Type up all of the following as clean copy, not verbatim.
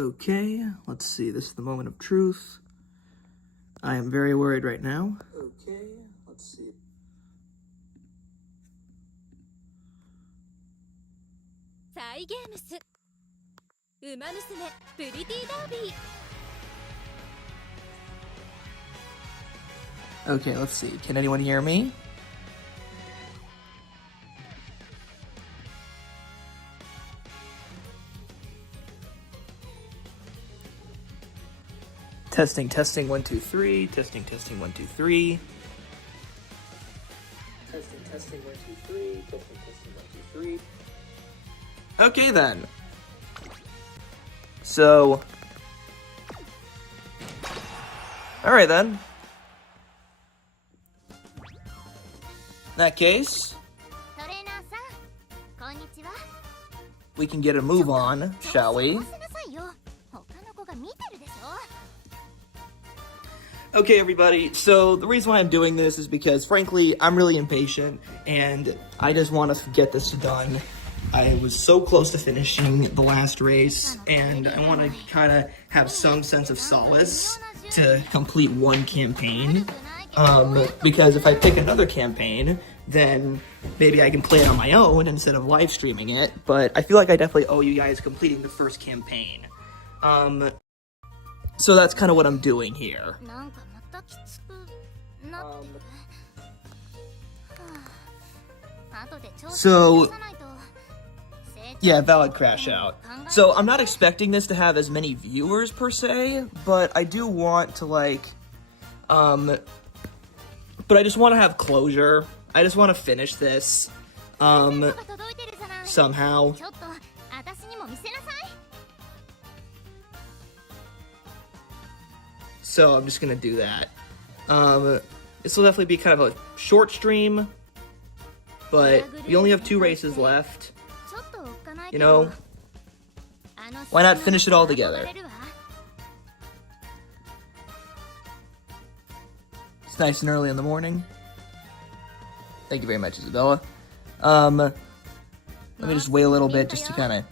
Okay, let's see. This is the moment of truth. I am very worried right now. Okay, let's see. Okay, let's see. Can anyone hear me? Testing, testing, 1, 2, 3. Testing, testing, 1, 2, 3. Testing, testing, 1, 2, 3. Testing, testing, 1, 2, 3. Okay then. So, all right then. In that case, we can get a move on, shall we? Okay, everybody, so the reason why I'm doing this is because, frankly, I'm really impatient, and I just want to get this done. I was so close to finishing the last race, and I want to kind of have some sense of solace to complete one campaign, because if I pick another campaign, then maybe I can play it on my own instead of live streaming it, but I feel like I definitely owe you guys completing the first campaign. So that's kind of what I'm doing here. So, yeah, valid crash out. So I'm not expecting this to have as many viewers per se, but I do want to but I just want to have closure. I just want to finish this, somehow. So I'm just gonna do that. This will definitely be kind of a short stream, but we only have 2 races left. You know, why not finish it all together? It's nice and early in the morning. Thank you very much, Isabella. Let me just wait a little bit just to kind of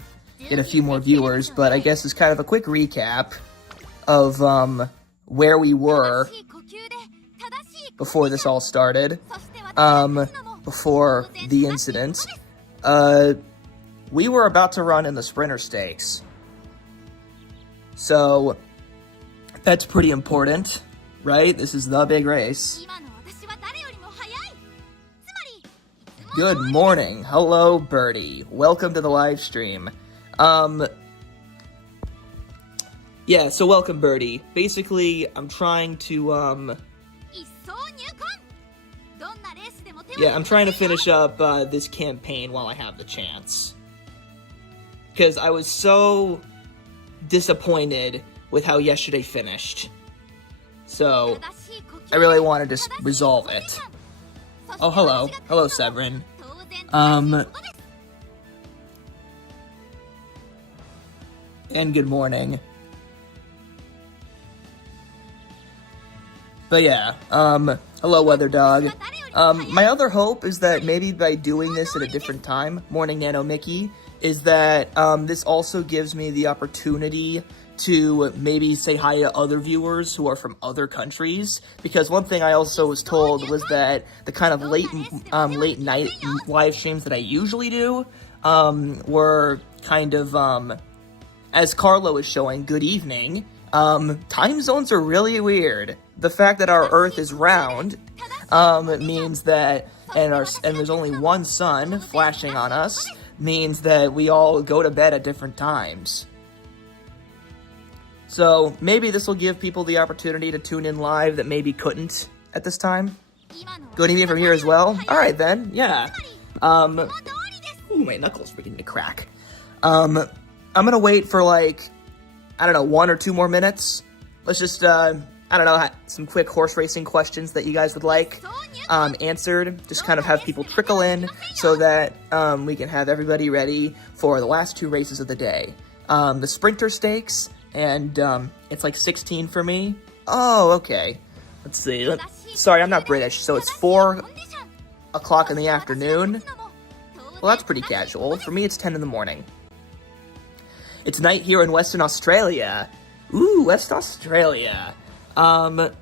get a few more viewers, but I guess it's kind of a quick recap of, where we were before this all started, before the incident. We were about to run in the Sprinter Stakes. So, that's pretty important, right? This is the big race. Good morning. Hello, Birdie. Welcome to the live stream. Yeah, so welcome, Birdie. Basically, I'm trying to, I'm trying to finish up, this campaign while I have the chance. Because I was so disappointed with how yesterday finished. So, I really want to just resolve it. Oh, hello. Hello, Severin. And good morning. But yeah, hello, Weather Dog. My other hope is that maybe by doing this at a different time, Morning Nano Mickey, is that, this also gives me the opportunity to maybe say hi to other viewers who are from other countries, because one thing I also was told was that the kind of late night live streams that I usually do, were kind of, as Carlo is showing, good evening, time zones are really weird. The fact that our Earth is round, means that, and there's only one sun flashing on us, means that we all go to bed at different times. So, maybe this will give people the opportunity to tune in live that maybe couldn't at this time. Good evening from here as well. Alright then, yeah. Ooh, my knuckles beginning to crack. I'm gonna wait for like, I don't know, 1 or 2 more minutes. Let's just, I don't know, some quick horse racing questions that you guys would like answered. Just kind of have people trickle in so that we can have everybody ready for the last 2 races of the day. The Sprinter Stakes, and it's like 16 for me. Oh, okay. Let's see. Sorry, I'm not British, so it's 4 o'clock in the afternoon. Well, that's pretty casual. For me, it's 10 in the morning. It's night here in Western Australia. Ooh, West Australia. That's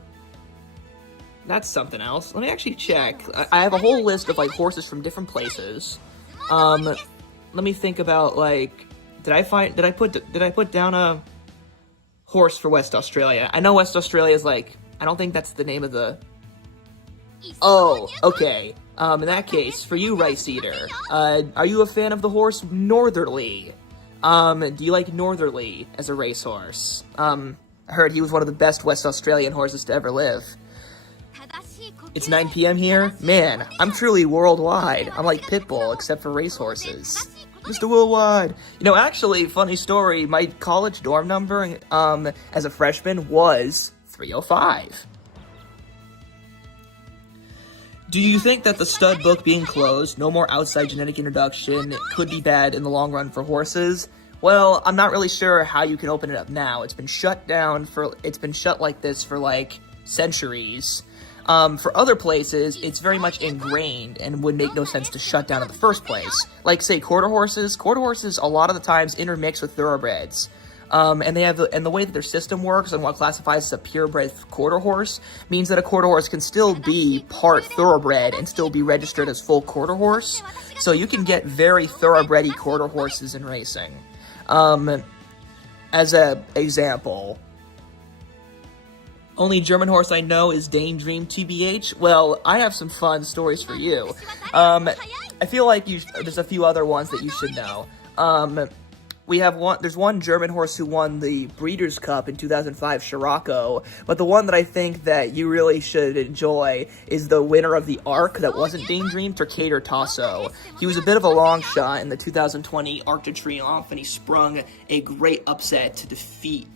something else. Let me actually check. I have a whole list of, like, horses from different places. Let me think about, like, did I put down a horse for West Australia? I know West Australia is, like, I don't think that's the name of the... Oh, okay. In that case, for you, Rice Eater, are you a fan of the horse Northerly? Do you like Northerly as a racehorse? I heard he was one of the best West Australian horses to ever live. It's 9 p.m. here? Man, I'm truly worldwide. I'm like Pitbull, except for racehorses. Mr. Worldwide. You know, actually, funny story, my college dorm number, as a freshman was 305. Do you think that the stud book being closed, no more outside genetic introduction, could be bad in the long run for horses? Well, I'm not really sure how you can open it up now. It's been shut like this for, like, centuries. For other places, it's very much ingrained and would make no sense to shut down in the first place. Like, say, quarter horses, a lot of the times intermix with thoroughbreds. And the way that their system works and what classifies as a purebred quarter horse means that a quarter horse can still be part thoroughbred and still be registered as full quarter horse. So you can get very thoroughbredy quarter horses in racing. As an example, only German horse I know is Daydream TBH. Well, I have some fun stories for you. I feel like there's a few other ones that you should know. There's one German horse who won the Breeders' Cup in 2005, Scirocco, but the one that I think that you really should enjoy is the winner of the Arc that wasn't Daydream, Torquator Tasso. He was a bit of a long shot in the 2020 Arc de Triomphe, and he sprung a great upset to defeat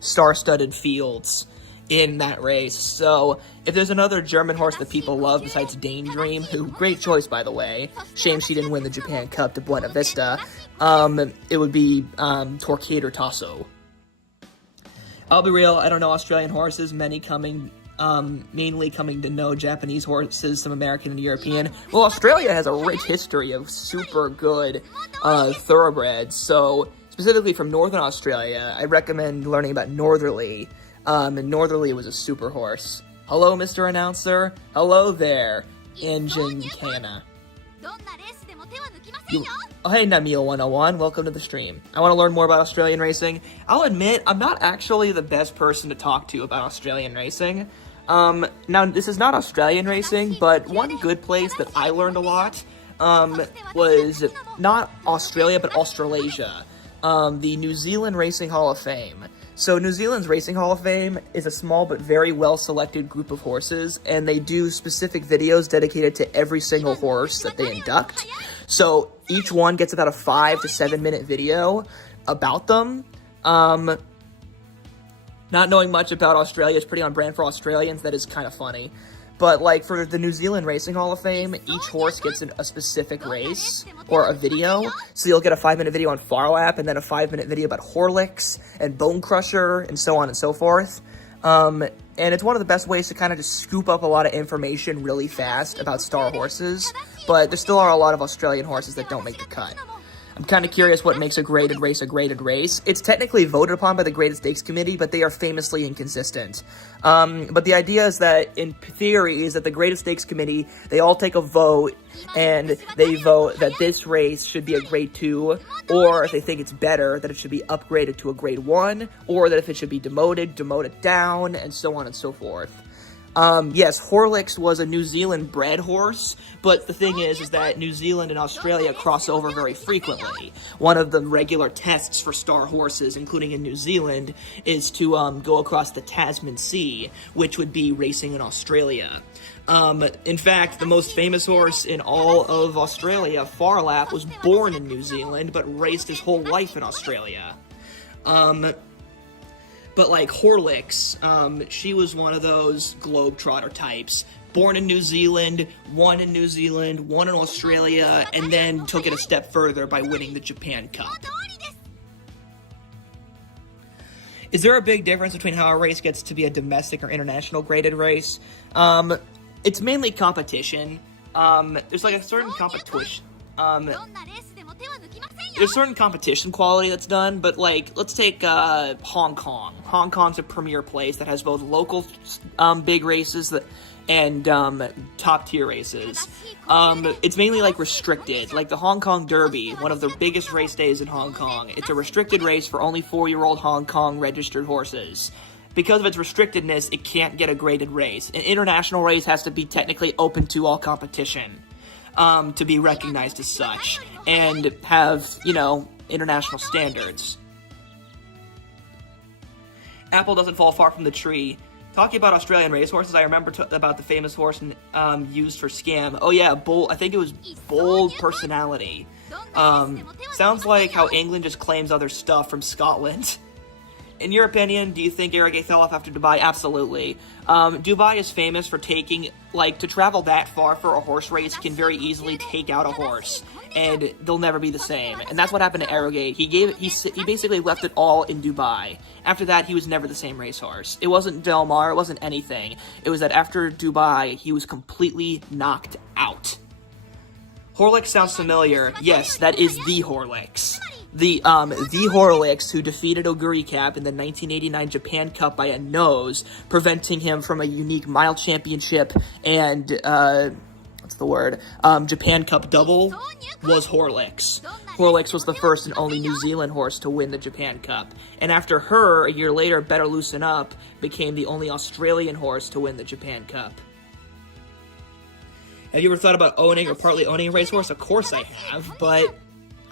star-studded Fields in that race. So if there's another German horse that people love besides Daydream, who, great choice by the way, shame she didn't win the Japan Cup to Buena Vista, it would be Torquator Tasso. I'll be real, I don't know Australian horses, mainly coming to know Japanese horses, some American and European. Well, Australia has a rich history of super good thoroughbreds, so specifically from Northern Australia, I recommend learning about Northerly. And Northerly was a super horse. Hello, Mr. Announcer. Hello there, Engine Canna. Oh, hey, Namil101. Welcome to the stream. I want to learn more about Australian racing. I'll admit, I'm not actually the best person to talk to about Australian racing. Now, this is not Australian racing, but one good place that I learned a lot was not Australia, but Australasia. The New Zealand Racing Hall of Fame. So New Zealand's Racing Hall of Fame is a small but very well-selected group of horses, and they do specific videos dedicated to every single horse that they induct. So each one gets about a 5 to 7 minute video about them. Not knowing much about Australia is pretty on brand for Australians. That is kind of funny. But, like, for the New Zealand Racing Hall of Fame, each horse gets a specific race, or a video. So you'll get a 5-minute video on Far Lap, and then a 5-minute video about Horlicks, and Bone Crusher, and so on and so forth. And it's one of the best ways to kind of just scoop up a lot of information really fast about star horses. But there still are a lot of Australian horses that don't make the cut. I'm kind of curious what makes a graded race a graded race. It's technically voted upon by the Graded Stakes Committee, but they are famously inconsistent. But the idea is that, in theory, is that the Graded Stakes Committee, they all take a vote, and they vote that this race should be a grade 2, or if they think it's better, that it should be upgraded to a grade 1, or that if it should be demoted down, and so on and so forth. Yes, Horlicks was a New Zealand bred horse, but the thing is that New Zealand and Australia cross over very frequently. One of the regular tests for star horses, including in New Zealand, is to go across the Tasman Sea, which would be racing in Australia. In fact, the most famous horse in all of Australia, Far Lap, was born in New Zealand, but raced his whole life in Australia. But like Horlicks, she was one of those globetrotter types. Born in New Zealand, won in Australia, and then took it a step further by winning the Japan Cup. Is there a big difference between how a race gets to be a domestic or international graded race? It's mainly competition. There's like a certain competition. there's certain competition quality that's done, but, like, let's take Hong Kong. Hong Kong's a premier place that has both local big races and top-tier races. It's mainly, like, restricted. Like, the Hong Kong Derby, one of the biggest race days in Hong Kong. It's a restricted race for only 4-year-old Hong Kong registered horses. Because of its restrictedness, it can't get a graded race. An international race has to be technically open to all competition. To be recognized as such, and have, you know, international standards. Apple doesn't fall far from the tree. Talking about Australian racehorses, I remember about the famous horse used for Scam. Oh yeah, I think it was Bold Personality. Sounds like how England just claims other stuff from Scotland. In your opinion, do you think Arrogate fell off after Dubai? Absolutely. Dubai is famous for taking, like, to travel that far for a horse race can very easily take out a horse, and they'll never be the same. And that's what happened to Arrogate. He basically left it all in Dubai. After that, he was never the same racehorse. It wasn't Del Mar, it wasn't anything. It was that after Dubai, he was completely knocked out. Horlicks sounds familiar. Yes, that is the Horlicks. The Horlicks who defeated Oguri Cap in the 1989 Japan Cup by a nose, preventing him from a unique mile championship and, Japan Cup double, was Horlicks. Horlicks was the first and only New Zealand horse to win the Japan Cup. And after her, a year later, Better Loosen Up became the only Australian horse to win the Japan Cup. Have you ever thought about owning or partly owning a racehorse? Of course I have, but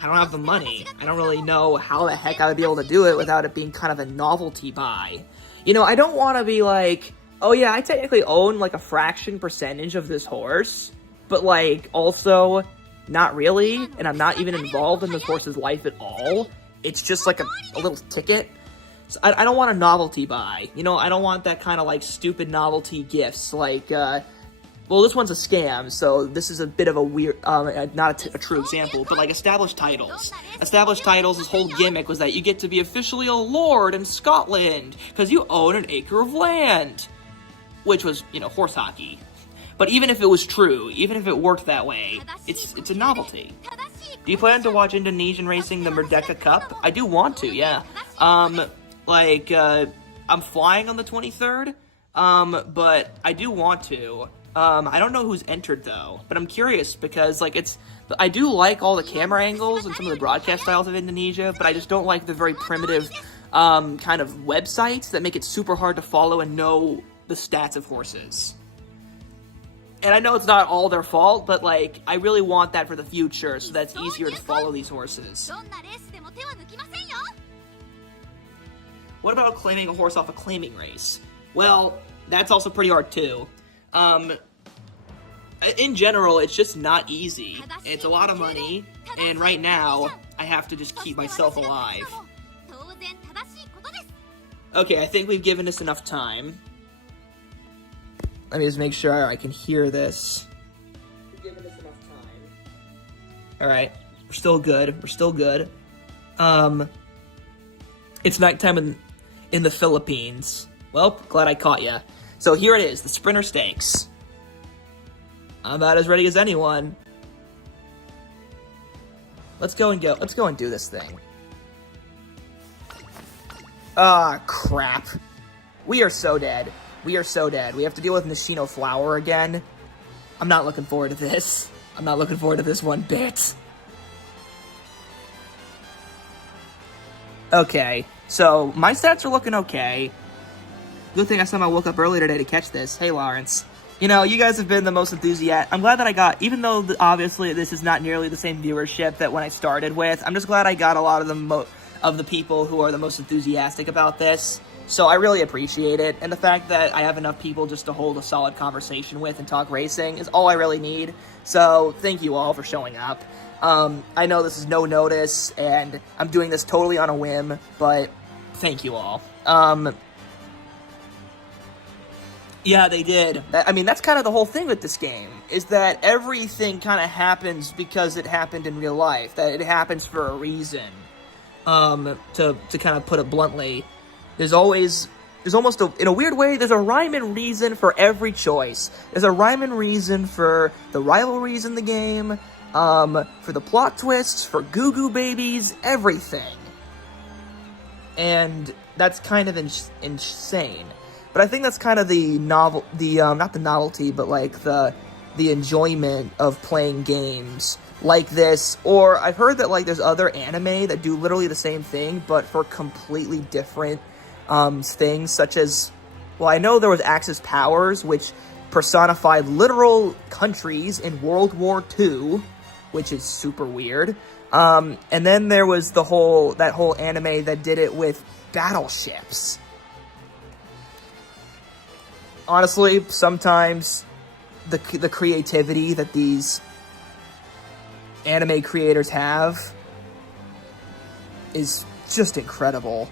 I don't have the money. I don't really know how the heck I would be able to do it without it being kind of a novelty buy. You know, I don't want to be like, oh yeah, I technically own like a fraction percentage of this horse, but like also not really, and I'm not even involved in this horse's life at all. It's just like a little ticket. So I don't want a novelty buy. You know, I don't want that kind of like stupid novelty gifts like, well, this one's a scam, so this is a bit of a weird, not a true example, but like established titles. Established titles, his whole gimmick was that you get to be officially a lord in Scotland, because you own an acre of land. Which was, you know, horse hockey. But even if it was true, even if it worked that way, it's a novelty. Do you plan to watch Indonesian racing, the Merdeka Cup? I do want to, yeah. I'm flying on the 23rd, but I do want to. I don't know who's entered, though, but I'm curious because, like, I do like all the camera angles and some of the broadcast styles of Indonesia, but I just don't like the very primitive, kind of websites that make it super hard to follow and know the stats of horses. And I know it's not all their fault, but, like, I really want that for the future, so that's easier to follow these horses. What about claiming a horse off a claiming race? Well, that's also pretty hard, too. In general, it's just not easy. It's a lot of money, and right now, I have to just keep myself alive. Okay, I think we've given this enough time. Let me just make sure I can hear this. We've given this enough time. Alright, we're still good. We're still good. It's nighttime in the Philippines. Well, glad I caught ya. So here it is, the Sprinter Stakes. I'm about as ready as anyone. Let's go and do this thing. Ah, crap. We are so dead. We are so dead. We have to deal with Nishino Flower again. I'm not looking forward to this. I'm not looking forward to this one bit. Okay, so my stats are looking okay. Good thing I somehow woke up early today to catch this. Hey, Lawrence. You know, you guys have been the most enthusiastic. I'm glad that I got, even though obviously this is not nearly the same viewership that when I started with, I'm just glad I got a lot of the people who are the most enthusiastic about this. So I really appreciate it. And the fact that I have enough people just to hold a solid conversation with and talk racing is all I really need. So thank you all for showing up. I know this is no notice, and I'm doing this totally on a whim, but thank you all. Yeah, they did. I mean, that's kind of the whole thing with this game, is that everything kind of happens because it happened in real life, that it happens for a reason. To kind of put it bluntly, there's always there's almost in a weird way, there's a rhyme and reason for every choice. There's a rhyme and reason for the rivalries in the game, for the plot twists, for Goo Goo Babies, everything. And that's kind of insane. But I think that's kind of the not the novelty, but like the enjoyment of playing games like this. Or I've heard that like there's other anime that do literally the same thing, but for completely different things, such as, well, I know there was Axis Powers, which personified literal countries in World War II, which is super weird. And then there was that whole anime that did it with battleships. Honestly, sometimes the creativity that these anime creators have is just incredible.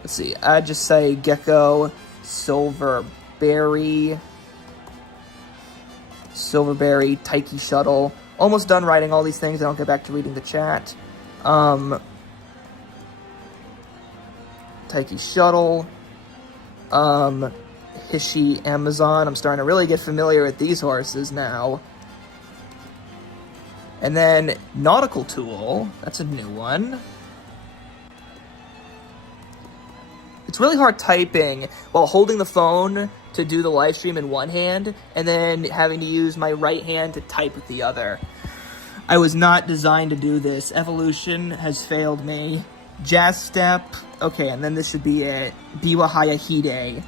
Let's see, I'd just say Gecko, Silverberry, Taiki Shuttle. Almost done writing all these things. I don't get back to reading the chat. Taiki Shuttle, Hishi Amazon. I'm starting to really get familiar with these horses now. And then Nautical Tool. That's a new one. It's really hard typing while holding the phone to do the live stream in one hand, and then having to use my right hand to type with the other. I was not designed to do this. Evolution has failed me. Jazz Step. Okay, and then this should be it. Biwa Hayahide.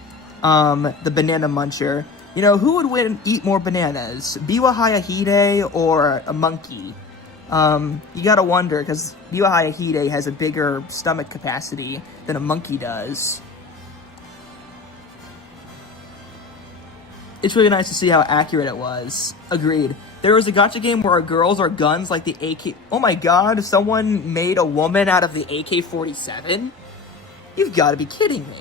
The Banana Muncher. You know, who would eat more bananas? Biwa Hayahide or a monkey? You gotta wonder, because Biwa Hayahide has a bigger stomach capacity than a monkey does. It's really nice to see how accurate it was. Agreed. There was a gacha game where our girls are guns like the AK... Oh my god, someone made a woman out of the AK-47? You've got to be kidding me.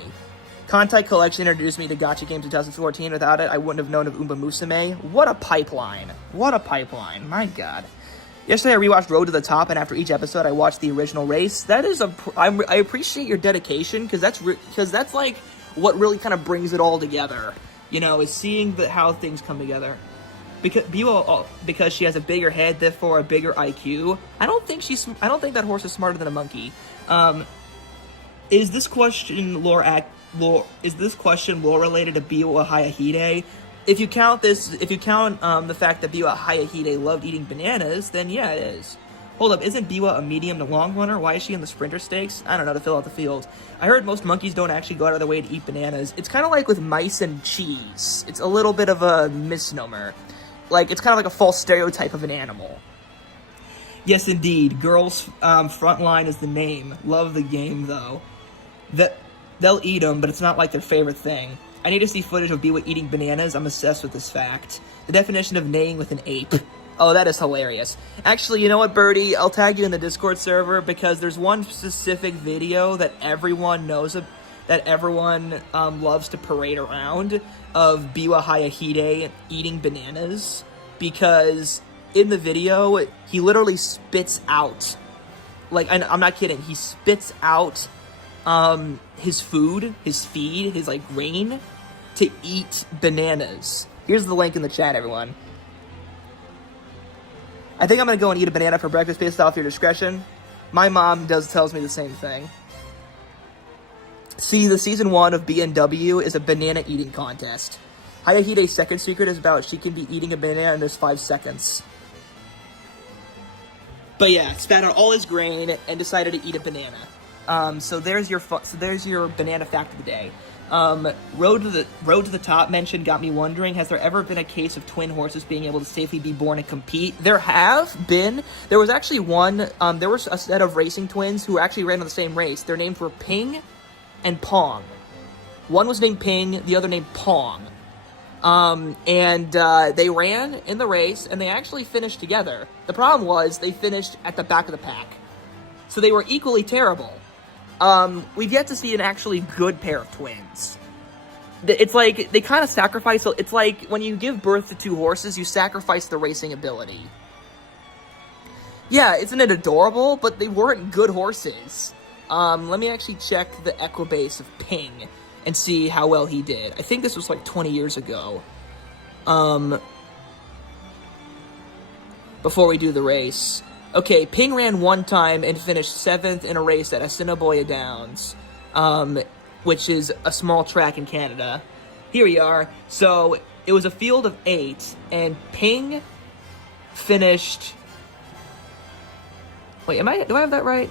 Contact Collection introduced me to gacha games in 2014. Without it, I wouldn't have known of Umba Musume. What a pipeline. What a pipeline. My god. Yesterday I rewatched Road to the Top, and after each episode I watched the original race. That is I appreciate your dedication, because that's like what really kind of brings it all together. You know, is seeing how things come together. Because she has a bigger head, therefore a bigger IQ. I don't think that horse is smarter than a monkey. Is this question lore related to Biwa Hayahide? If you count the fact that Biwa Hayahide loved eating bananas, then yeah, it is. Hold up, isn't Biwa a medium to long runner? Why is she in the sprinter stakes? I don't know, to fill out the field. I heard most monkeys don't actually go out of their way to eat bananas. It's kind of like with mice and cheese. It's a little bit of a misnomer. Like, it's kind of like a false stereotype of an animal. Yes, indeed. Girls Frontline is the name. Love the game, though. They'll eat them, but it's not like their favorite thing. I need to see footage of Biwa eating bananas. I'm obsessed with this fact. The definition of neighing with an ape. Oh, that is hilarious. Actually, you know what, Birdie? I'll tag you in the Discord server, because there's one specific video that everyone knows of, that everyone loves to parade around, of Biwa Hayahide eating bananas, because in the video, he literally spits out, like, I'm not kidding, he spits out his food, his feed, his, like, grain, to eat bananas. Here's the link in the chat, everyone. I think I'm gonna go and eat a banana for breakfast based off your discretion. My mom tells me the same thing. See, the season 1 of BNW is a banana eating contest. Hayahide's second secret is about she can be eating a banana in just 5 seconds. But yeah, spat out all his grain and decided to eat a banana. So there's your banana fact of the day. Road to the Top mention got me wondering, has there ever been a case of twin horses being able to safely be born and compete? There have been. There was actually one, there was a set of racing twins who actually ran on the same race. Their names were Ping and Pong. One was named Ping, the other named Pong. They ran in the race, and they actually finished together. The problem was, they finished at the back of the pack. So they were equally terrible. We've yet to see an actually good pair of twins. It's like, they kind of sacrifice, it's like, when you give birth to two horses, you sacrifice the racing ability. Yeah, isn't it adorable? But they weren't good horses. Let me actually check the Equibase of Ping and see how well he did. I think this was like 20 years ago. Before we do the race. Okay, Ping ran one time and finished 7th in a race at Assiniboia Downs, which is a small track in Canada. Here we are. So, it was a field of 8, and Ping finished... Wait, do I have that right?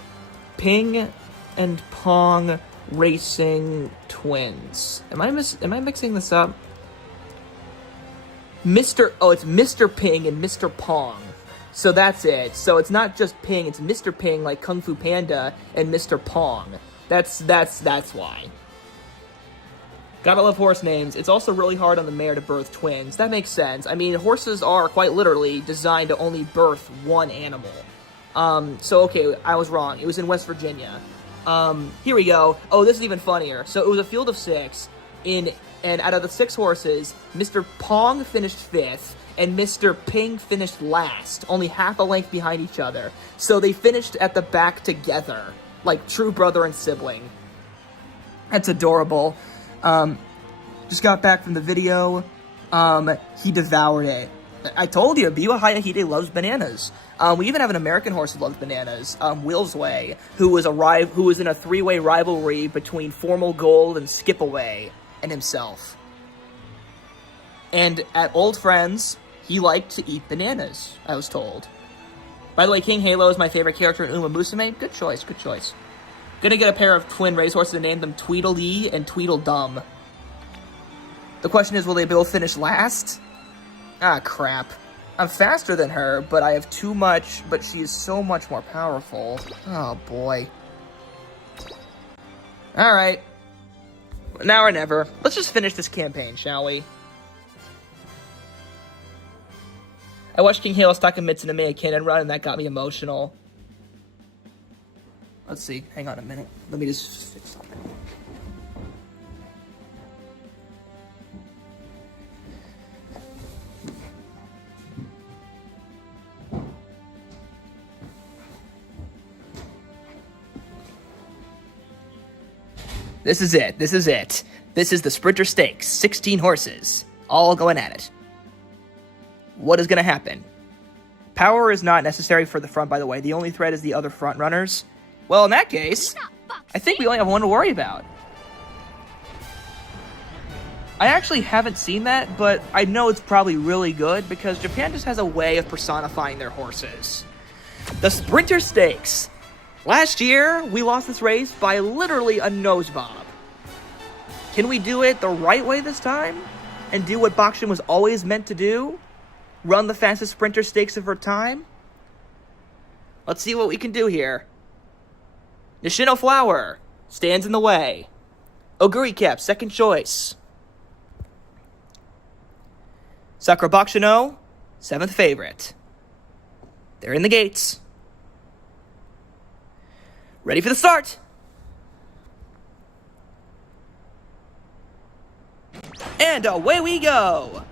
Ping and Pong Racing Twins. Am I mixing this up? It's Mr. Ping and Mr. Pong. So that's it. So it's not just Ping, it's Mr. Ping like Kung Fu Panda and Mr. Pong. That's why. Gotta love horse names. It's also really hard on the mare to birth twins. That makes sense. I mean, horses are quite literally designed to only birth one animal. So okay, I was wrong. It was in West Virginia. Here we go. Oh, this is even funnier. So it was a field of 6, and out of the 6 horses, Mr. Pong finished 5th, and Mr. Ping finished last, only half a length behind each other. So they finished at the back together, like true brother and sibling. That's adorable. Just got back from the video. He devoured it. I told you, Biwa Hayahide loves bananas. We even have an American horse who loves bananas, Will's Way, who was in a 3-way rivalry between Formal Gold and Skip Away and himself. And at Old Friends, he liked to eat bananas, I was told. By the way, King Halo is my favorite character in Uma Musume. Good choice, good choice. Gonna get a pair of twin racehorses and name them Tweedledee and Tweedledum. The question is, will they both finish last? Ah, crap. I'm faster than her, but I have too much, but she is so much more powerful. Oh, boy. Alright. Now or never. Let's just finish this campaign, shall we? I watched King Halo Stakamitsu and Mea Cannon run, and that got me emotional. Let's see. Hang on a minute. Let me just fix something. This is it. This is it. This is the Sprinter Stakes. 16 horses. All going at it. What is going to happen? Power is not necessary for the front, by the way. The only threat is the other front runners. Well, in that case, I think we only have one to worry about. I actually haven't seen that, but I know it's probably really good because Japan just has a way of personifying their horses. The Sprinter Stakes. Last year, we lost this race by literally a nose bob. Can we do it the right way this time? And do what Bakushin was always meant to do? Run the fastest Sprinter Stakes of her time? Let's see what we can do here. Nishino Flower stands in the way. Oguri Cap, second choice. Sakura Bakushino, 7th favorite. They're in the gates. Ready for the start! And away we go!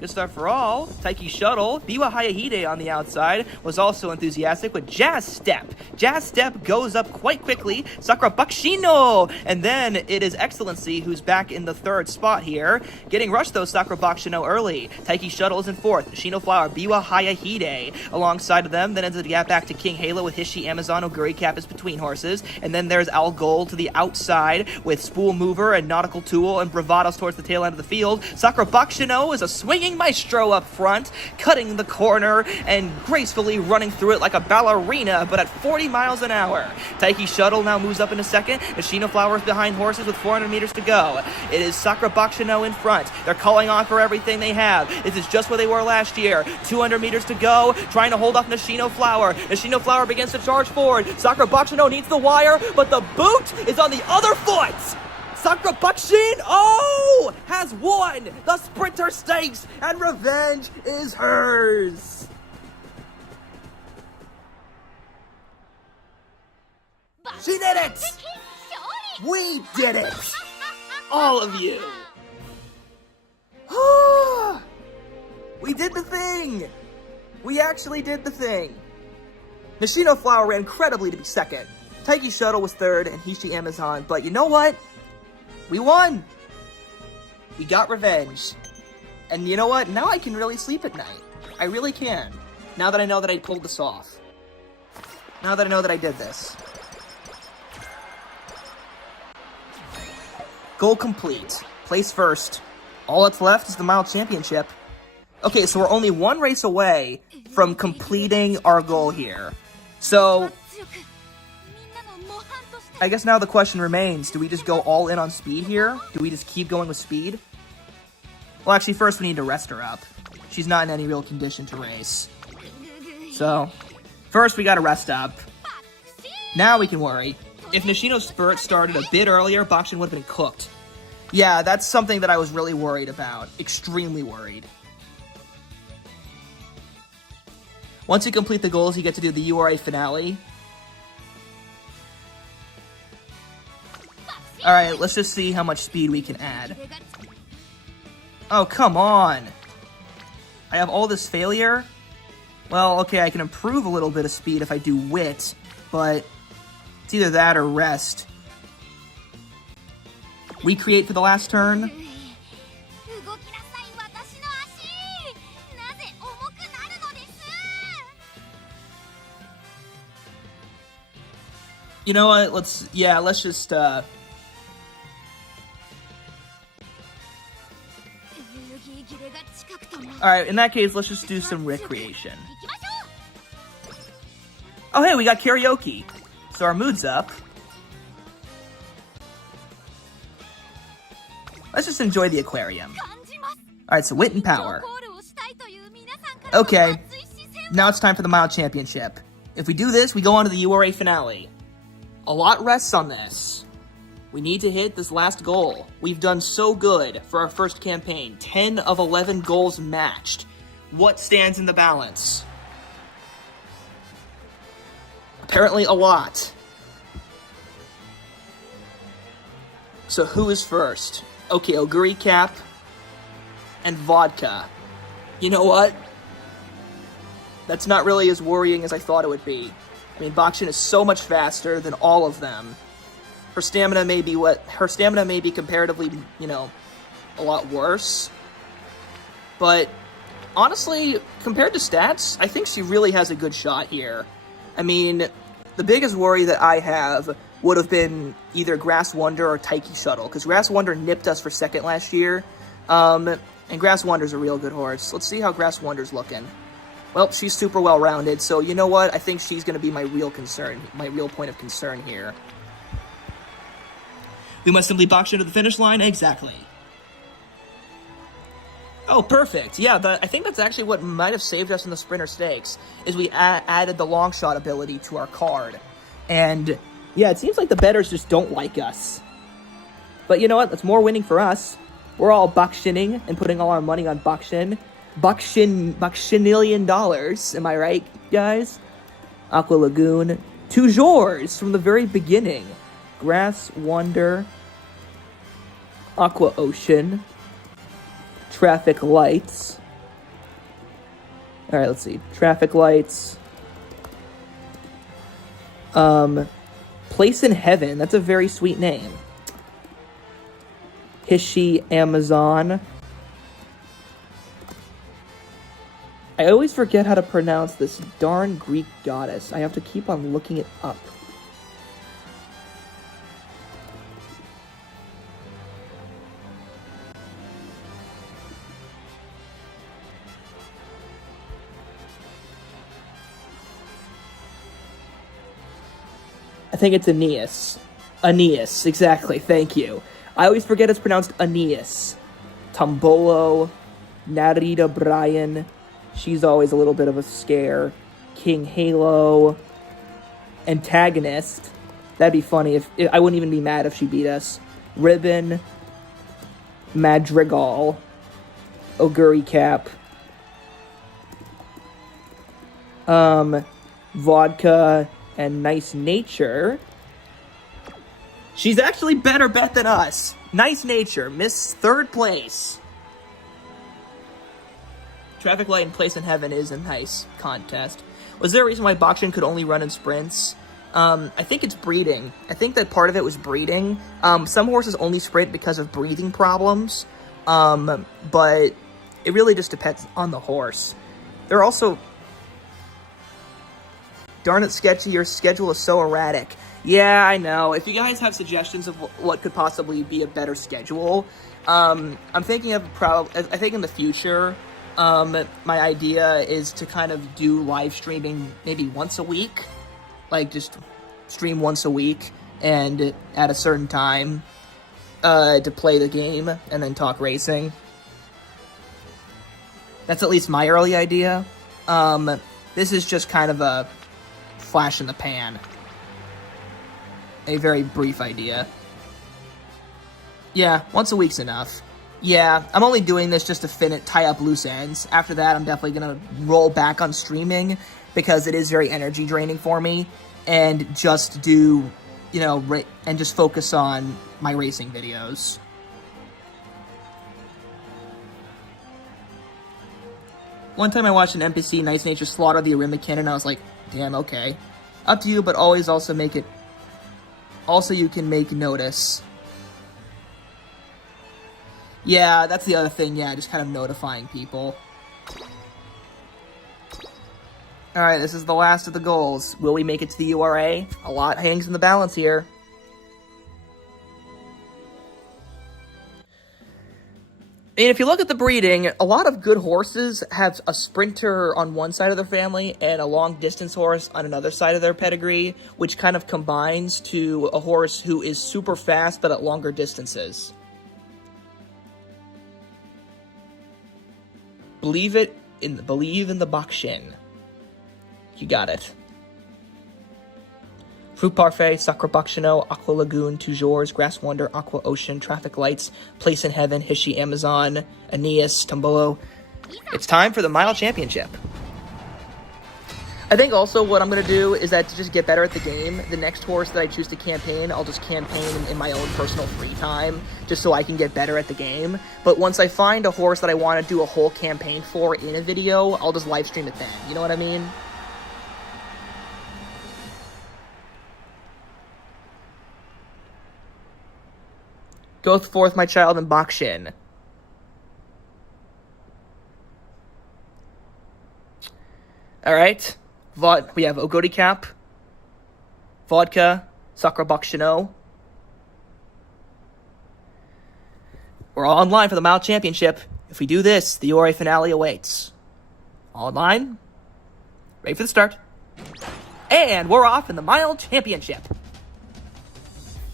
Good start for all. Taiki Shuttle, Biwa Hayahide on the outside, was also enthusiastic with Jazz Step. Jazz Step goes up quite quickly. Sakura Bakushino! And then it is Excellency who's back in the 3rd spot here. Getting rushed though, Sakura Bakushino early. Taiki Shuttle is in 4th. Shino Flower, Biwa Hayahide alongside of them. Then ends the gap back to King Halo with Hishi Amazon. Oguri Cap is between horses. And then there's Al Gold to the outside with Spool Mover and Nautical Tool and Bravados towards the tail end of the field. Sakura Bakushino is a swinging maestro up front, cutting the corner and gracefully running through it like a ballerina, but at 40 miles an hour. Taiki Shuttle now moves up in a second. Nishino Flowers behind horses with 400 meters to go. It is Sakura Bakushino in front. They're calling on for everything they have. This is just where they were last year. 200 meters to go, trying to hold off Nishino Flower. Nishino Flower begins to charge forward. Sakura Bakushino needs the wire, but the boot is on the other foot. Sakura Bakushin, has won the Sprinter Stakes, and revenge is hers. She did it! We did it! All of you! We did the thing! We actually did the thing! Nishino Flower ran incredibly to be second. Taiki Shuttle was third, and Hishi Amazon. But you know what? We won! We got revenge. And you know what? Now I can really sleep at night. I really can. Now that I know that I pulled this off. Now that I know that I did this. Goal complete. Place first. All that's left is the Mile Championship. Okay, so we're only one race away from completing our goal here. So, I guess now the question remains, do we just go all in on speed here? Do we just keep going with speed? Well, actually, first we need to rest her up. She's not in any real condition to race. So, first we gotta rest up. Now we can worry. If Nishino's Spirit started a bit earlier, Bakushin would have been cooked. Yeah, that's something that I was really worried about. Extremely worried. Once you complete the goals, you get to do the URA Finale. Alright, let's just see how much speed we can add. Oh, come on! I have all this failure? Well, okay, I can improve a little bit of speed if I do wit, but it's either that or rest. Recreate for the last turn. You know what, let's just, Alright, in that case, let's just do some recreation. Oh hey, we got karaoke! So our mood's up. Let's just enjoy the aquarium. Alright, so wit and power. Okay, now it's time for the Mile Championship. If we do this, we go on to the URA Finale. A lot rests on this. We need to hit this last goal. We've done so good for our first campaign. 10 of 11 goals matched. What stands in the balance? Apparently a lot. So who is first? Okay, Oguri Cap and Vodka. You know what? That's not really as worrying as I thought it would be. I mean, Bakushin is so much faster than all of them. Her stamina may be comparatively, you know, a lot worse. But honestly, compared to stats, I think she really has a good shot here. I mean, the biggest worry that I have would have been either Grass Wonder or Taiki Shuttle, because Grass Wonder nipped us for second last year. And Grass Wonder's a real good horse. Let's see how Grass Wonder's looking. Well, she's super well-rounded, so you know what? I think she's going to be my real concern, my real point of concern here. We must simply Bakushin to the finish line? Exactly. Oh, perfect. Yeah, I think that's actually what might have saved us in the Sprinter Stakes, is we added the long shot ability to our card. And, yeah, it seems like the bettors just don't like us. But you know what? That's more winning for us. We're all Bakushining and putting all our money on Bakushin. Bakushinillion dollars, am I right, guys? Aqua Lagoon. Toujours from the very beginning. Grass Wonder. Aqua Ocean. Traffic Lights. Alright, let's see. Traffic Lights. Place in Heaven. That's a very sweet name. Hishi Amazon. I always forget how to pronounce this darn Greek goddess. I have to keep on looking it up. I think it's Aeneas. Aeneas, exactly, thank you. I always forget it's pronounced Aeneas. Tombolo, Narita Bryan. She's always a little bit of a scare. King Halo. Antagonist. That'd be funny if I wouldn't even be mad if she beat us. Ribbon. Madrigal. Oguri Cap. Vodka and Nice Nature. She's actually better bet than us. Nice Nature. Miss third place. Traffic Light and Place in Heaven is a nice contest. Was there a reason why Bakushin could only run in sprints? I think it's breeding. I think that part of it was breeding. Some horses only sprint because of breathing problems, but it really just depends on the horse. They're also... Darn it, Sketchy, your schedule is so erratic. Yeah, I know. If you guys have suggestions of what could possibly be a better schedule, I'm thinking of I think in the future, my idea is to kind of do live streaming maybe once a week. Like, just stream once a week and at a certain time to play the game and then talk racing. That's at least my early idea. This is just kind of a flash in the pan. A very brief idea. Yeah, once a week's enough. Yeah, I'm only doing this just to tie up loose ends. After that, I'm definitely going to roll back on streaming because it is very energy draining for me, and just do, you know, and just focus on my racing videos. One time I watched an NPC Nice Nature slaughter the Arima cannon, and I was like, damn, okay. Up to you, but always also make it... Also, you can make notice. Yeah, that's the other thing, yeah, just kind of notifying people. Alright, this is the last of the goals. Will we make it to the URA? A lot hangs in the balance here. And if you look at the breeding, a lot of good horses have a sprinter on one side of their family and a long-distance horse on another side of their pedigree, which kind of combines to a horse who is super fast but at longer distances. Believe in the Bakushin. You got it. Fruit Parfait, Sakura Bakshino, Aqua Lagoon, Toujours, Grass Wonder, Aqua Ocean, Traffic Lights, Place in Heaven, Hishi Amazon, Aeneas, Tombolo. It's time for the Mile Championship. I think also what I'm going to do is that to just get better at the game, the next horse that I choose to campaign, I'll just campaign in my own personal free time, just so I can get better at the game. But once I find a horse that I want to do a whole campaign for in a video, I'll just live stream it then. You know what I mean? Go forth, my child, and Bakushin. Alright. We have Ogodi Cap, Vodka, Sakura Bakshino. We're all online for the Mile Championship. If we do this, the URA Finale awaits. All online. Ready for the start. And we're off in the Mile Championship.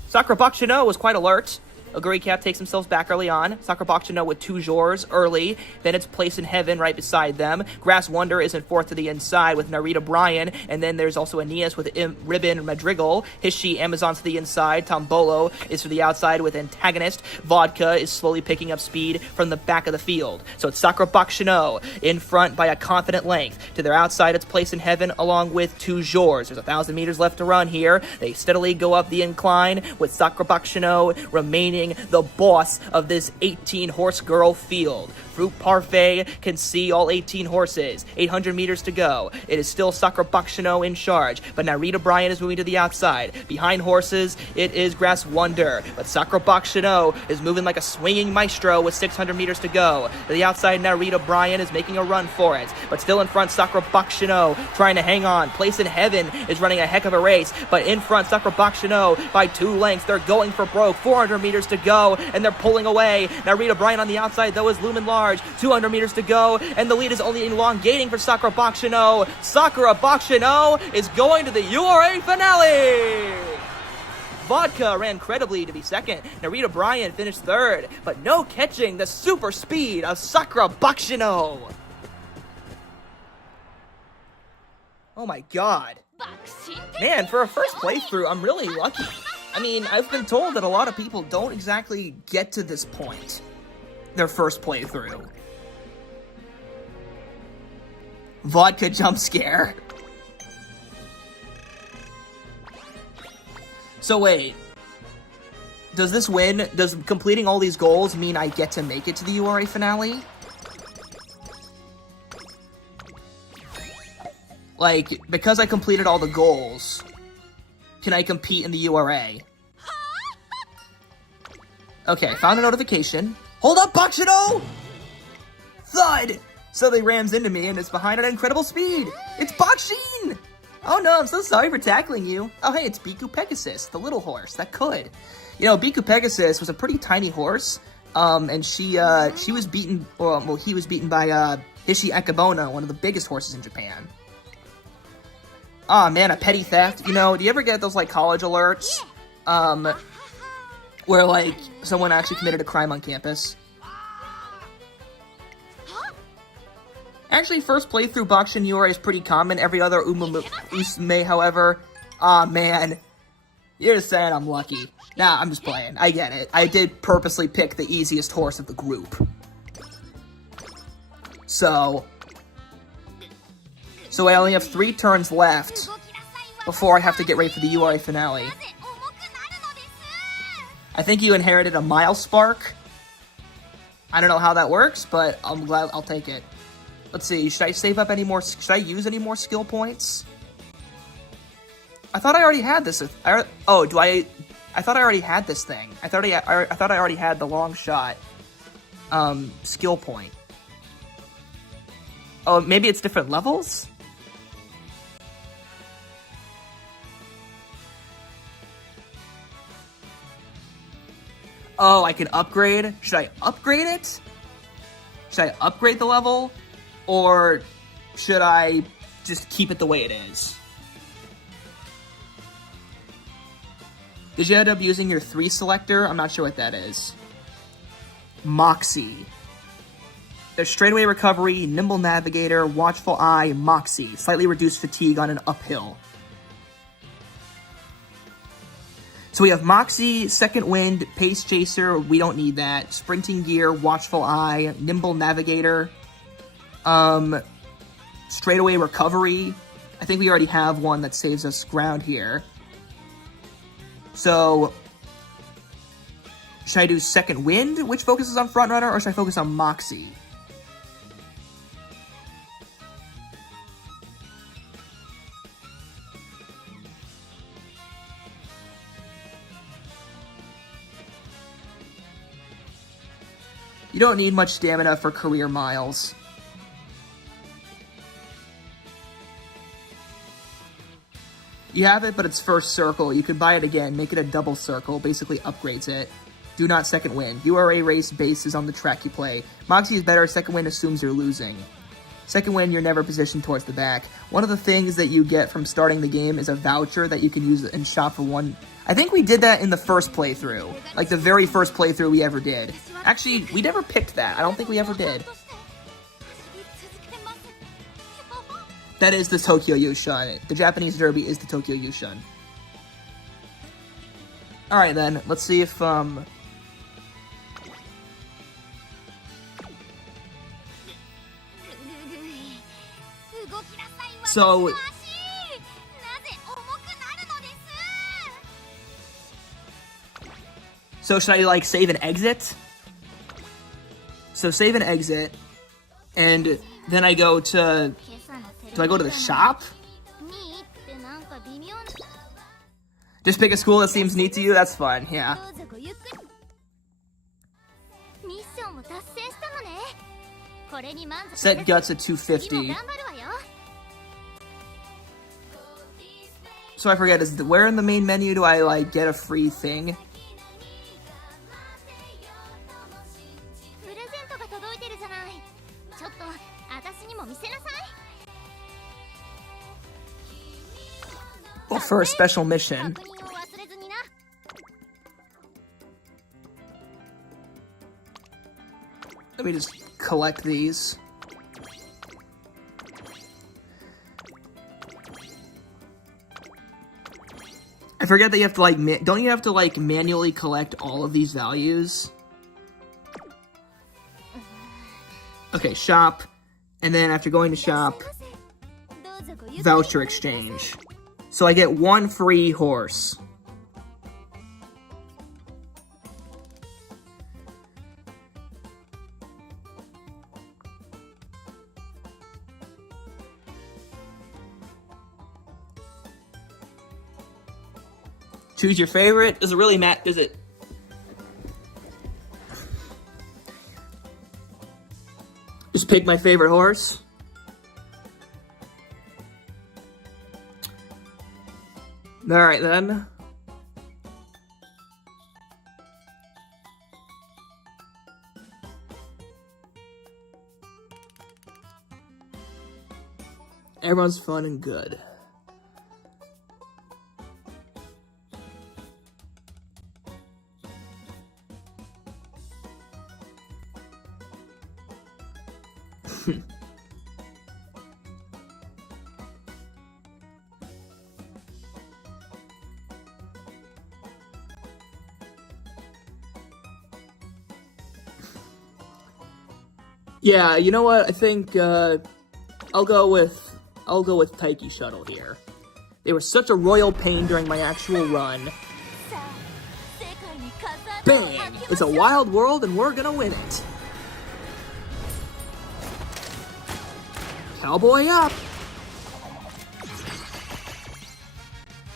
Sakura Bakshino was quite alert. Oguri Cap takes themselves back early on. Sakura Bakshino with Toujours early. Then it's Place in Heaven right beside them. Grass Wonder is in fourth to the inside with Narita Bryan. And then there's also Aeneas with Ribbon Madrigal. Hishi Amazon's to the inside. Tombolo is to the outside with Antagonist. Vodka is slowly picking up speed from the back of the field. So it's Sakura Bakshino in front by a confident length. To their outside, it's Place in Heaven along with Toujours. There's 1,000 meters left to run here. They steadily go up the incline with Sakura Bakshino remaining the boss of this 18-horse girl field. Fruit Parfait can see all 18 horses. 800 meters to go. It is still Sakura Bakshino in charge, but Narita Bryan is moving to the outside. Behind horses, it is Grass Wonder, but Sakura Bakshino is moving like a swinging maestro with 600 meters to go. To the outside, Narita Bryan is making a run for it, but still in front, Sakura Bakshino trying to hang on. Place in Heaven is running a heck of a race, but in front, Sakura Bakshino by 2 lengths. They're going for broke. 400 meters to go, and they're pulling away. Narita Bryan on the outside, though, is looming large. 200 meters to go, and the lead is only elongating for Sakura Bakshino. Sakura Bakshino is going to the URA Finale! Vodka ran credibly to be second. Narita Bryan finished third, but no catching the super speed of Sakura Bakshino. Oh my god. Man, for a first playthrough, I'm really lucky. I mean, I've been told that a lot of people don't exactly get to this point. Their first playthrough. Vodka jump scare. So wait. Does this win, does completing all these goals mean I get to make it to the URA Finale? Like, because I completed all the goals, can I compete in the URA? Okay, found a notification. Hold up, Bakushin! Thud! Suddenly rams into me and is behind at incredible speed. It's Bakushin! Oh no, I'm so sorry for tackling you. Oh hey, it's Biku Pegasus, the little horse that could. You know, Biku Pegasus was a pretty tiny horse, and she was beaten, well, he was beaten by Hishi Akabona, one of the biggest horses in Japan. Aw, oh, man, a petty theft. You know, do you ever get those, like, college alerts, where, like, someone actually committed a crime on campus? Actually, first playthrough Bakushin URA is pretty common. Every other Usume, however, aw, man, you're just saying I'm lucky. Nah, I'm just playing. I get it. I did purposely pick the easiest horse of the group. So I only have 3 turns left before I have to get ready for the URA finale. I think you inherited a Mile Spark. I don't know how that works, but I'm glad I'll take it. Let's see, should I save up any more, should I use any more skill points? I thought I already had this. I thought I already had this thing. I thought I already had the long shot skill point. Oh, maybe it's different levels? Oh, I can upgrade? Should I upgrade it? Should I upgrade the level? Or should I just keep it the way it is? Did you end up using your 3 selector? I'm not sure what that is. Moxie. There's straightaway recovery, nimble navigator, watchful eye, Moxie. Slightly reduced fatigue on an uphill. So we have Moxie, Second Wind, Pace Chaser, we don't need that. Sprinting Gear, Watchful Eye, Nimble Navigator. Straightaway Recovery. I think we already have one that saves us ground here. So, should I do Second Wind, which focuses on Frontrunner, or should I focus on Moxie? You don't need much stamina for career miles. You have it, but it's first circle. You can buy it again, make it a double circle, basically upgrades it. Do not Second Wind. URA race bases on the track you play. Moxie is better, Second Wind assumes you're losing. Second Wind, you're never positioned towards the back. One of the things that you get from starting the game is a voucher that you can use and shop for one. I think we did that in the first playthrough. Like the very first playthrough we ever did. Actually, we never picked that. I don't think we ever did. That is the Tokyo Yushun. The Japanese Derby is the Tokyo Yushun. Alright then, let's see if, So should I, like, save and exit? So save and exit, and then I go to... Do I go to the shop? Just pick a school that seems neat to you? That's fun, yeah. Set guts at 250. So I forget, where in the main menu do I, like, get a free thing? Or for a special mission. Let me just collect these. I forget that you have to, like, don't you have to, like, manually collect all of these values? Okay, shop. And then after going to shop, voucher exchange. So I get 1 free horse. Choose your favorite. Does it really matter? Does it? Just pick my favorite horse. All right, then. Everyone's fun and good. Yeah, you know what? I think I'll go with Taiki Shuttle here. They were such a royal pain during my actual run. Bang! It's a wild world and we're gonna win it. Cowboy up!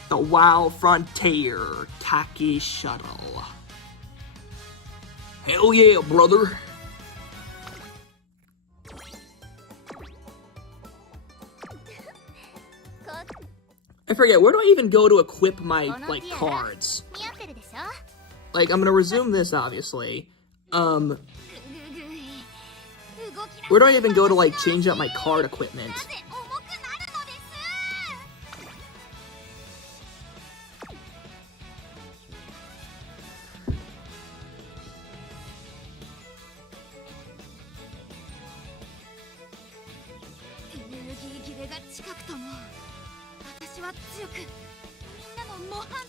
The Wild Frontier Taiki Shuttle. Hell yeah, brother! I forget, where do I even go to equip my, like, cards? Like, I'm gonna resume this, obviously. Where do I even go to, like, change out my card equipment?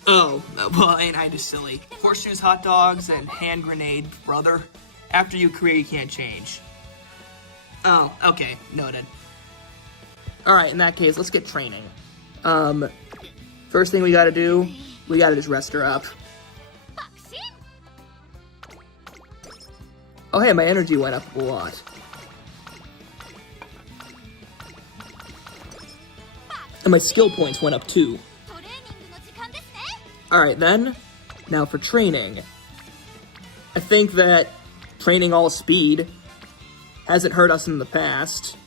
Oh, well, ain't I just silly. Horseshoes, hot dogs, and hand grenade, brother. After you create, you can't change. Oh, okay, noted. Alright, in that case, let's get training. First thing we gotta do, we gotta just rest her up. Oh hey, my energy went up a lot. And my skill points went up too. Alright then, now for training. I think that training all speed hasn't hurt us in the past.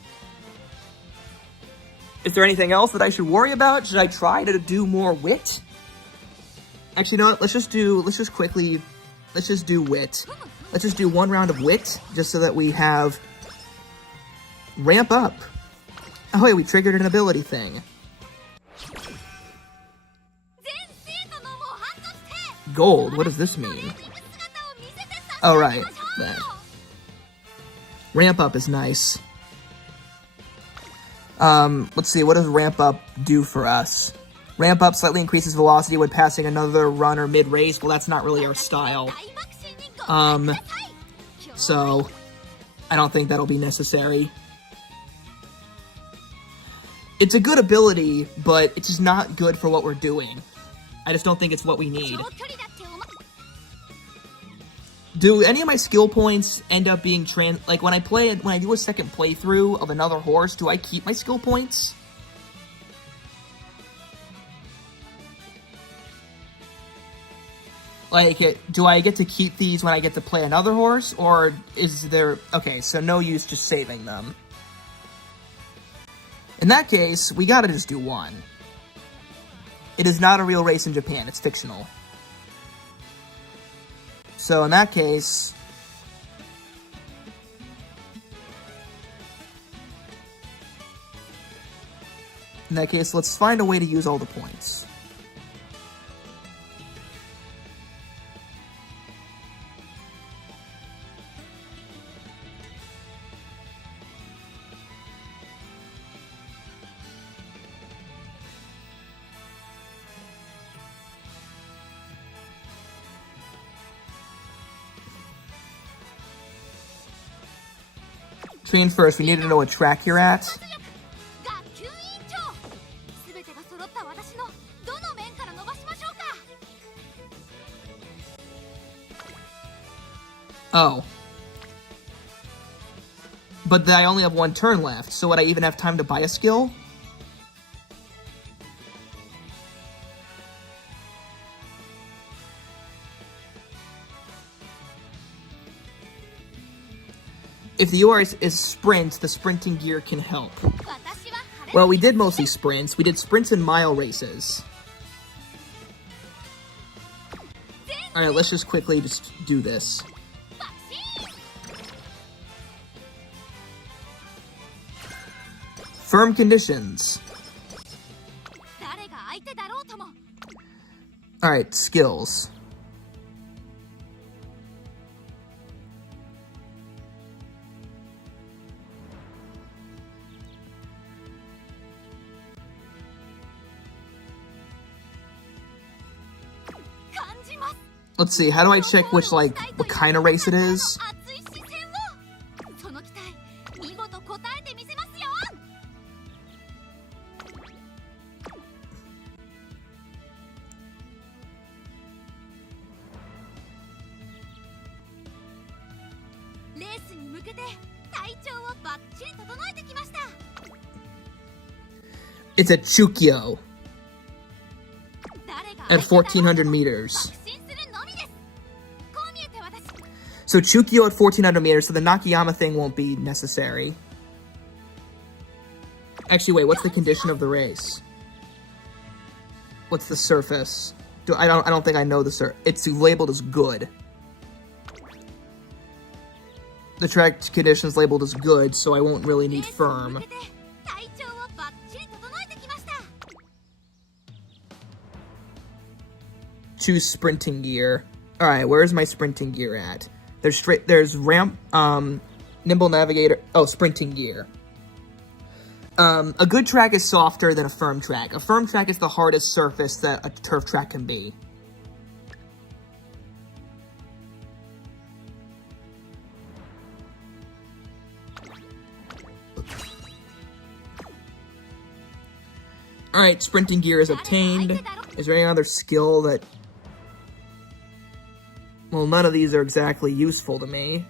Is there anything else that I should worry about? Should I try to do more wit? Actually, you know what? Let's just do wit. Let's just do one round of wit, just so that we have ramp up. Oh hey, we triggered an ability thing. Gold, what does this mean? Oh, right, that. Ramp up is nice. Let's see, what does ramp up do for us? Ramp up slightly increases velocity when passing another runner mid-race. Well, that's not really our style. So, I don't think that'll be necessary. It's a good ability, but it's just not good for what we're doing. I just don't think it's what we need. Do any of my skill points end up being like when I do a second playthrough of another horse, do I keep my skill points? Like, do I get to keep these when I get to play another horse, or is there... Okay, so no use just saving them. In that case, we gotta just do one. It is not a real race in Japan, it's fictional. So in that case... let's find a way to use all the points. Train first, we need to know what track you're at. Oh. But I only have one turn left, so would I even have time to buy a skill? If the URA is sprints, the sprinting gear can help. Well, we did mostly sprints. We did sprints and mile races. Alright, let's just quickly just do this. Firm conditions. Alright, skills. Let's see, how do I check which, like, what kind of race it is? It's a Chukyo at 1,400 meters. So Chukyo at 1,400 meters, so the Nakayama thing won't be necessary. Actually, wait, what's the condition of the race? What's the surface? I don't think I know the surface. It's labeled as good. The track condition is labeled as good, so I won't really need firm. Choose sprinting gear. Alright, where's my sprinting gear at? There's ramp, nimble navigator, sprinting gear. A good track is softer than a firm track. A firm track is the hardest surface that a turf track can be. Alright, sprinting gear is obtained. Is there any other skill that... Well, none of these are exactly useful to me.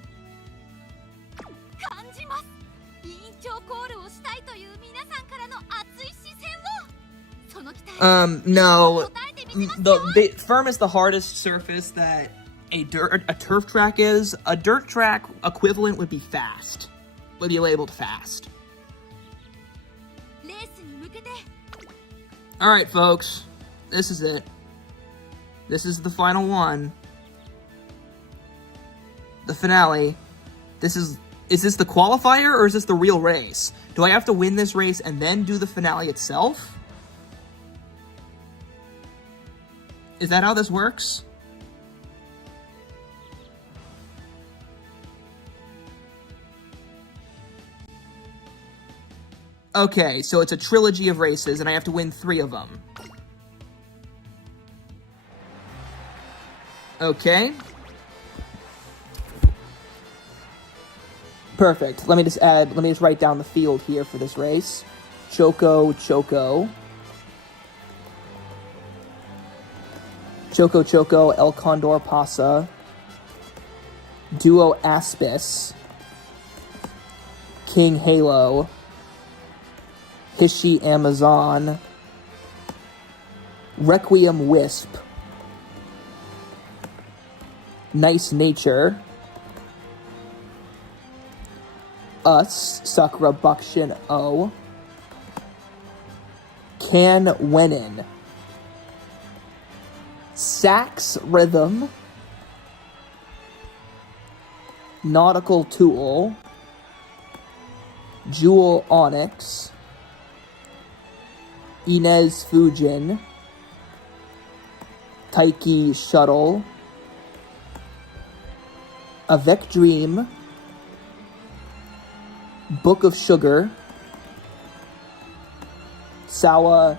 No. The firm is the hardest surface that a turf track is. A dirt track equivalent would be fast. Would be labeled fast. Alright, folks. This is it. This is the final one. The finale. Is this the qualifier, or is this the real race? Do I have to win this race and then do the finale itself? Is that how this works? Okay, so it's a trilogy of races, and I have to win 3 of them. Okay. Perfect. Let me just write down the field here for this race. Choco, Choco. Choco, Choco, El Condor Pasa. Duo Aspis. King Halo. Hishi Amazon. Requiem Wisp. Nice Nature. Us, Sakura Bakushin O. Can Wenin. Sax Rhythm. Nautical Tool. Jewel Onyx. Inez Fujin. Taiki Shuttle. Avec Dream. Book of Sugar. Sawa,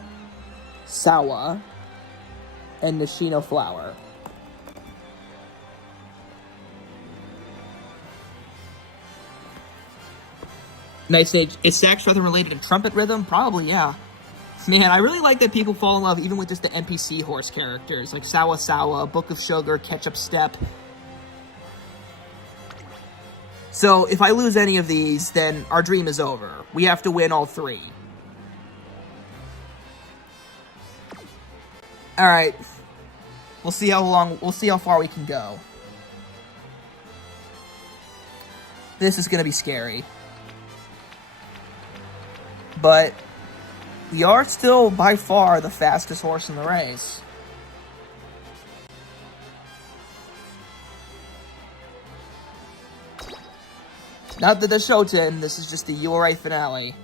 and Nishino Flower. Nice Age. Is sax rhythm related to trumpet rhythm? Probably, yeah. Man, I really like that people fall in love even with just the NPC horse characters, like Sawa, Book of Sugar, Ketchup Step. So, if I lose any of these, then our dream is over. We have to win all 3. Alright. We'll see how far we can go. This is going to be scary. But we are still by far the fastest horse in the race. Not that the Shoten, this is just the URA Finale.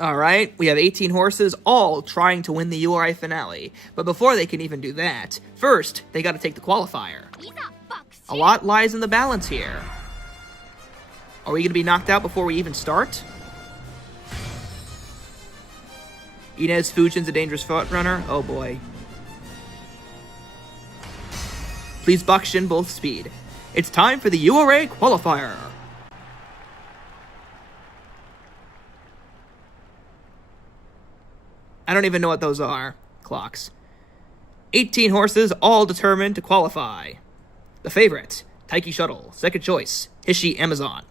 Alright, we have 18 horses, all trying to win the URA Finale. But before they can even do that, first, they gotta take the qualifier. A lot lies in the balance here. Are we gonna be knocked out before we even start? Inez Fujin's a dangerous front runner. Oh boy. Please Bakushin both speed. It's time for the URA qualifier. I don't even know what those are. Clocks. 18 horses, all determined to qualify. The favorite, Taiki Shuttle. Second choice, Hishi Amazon.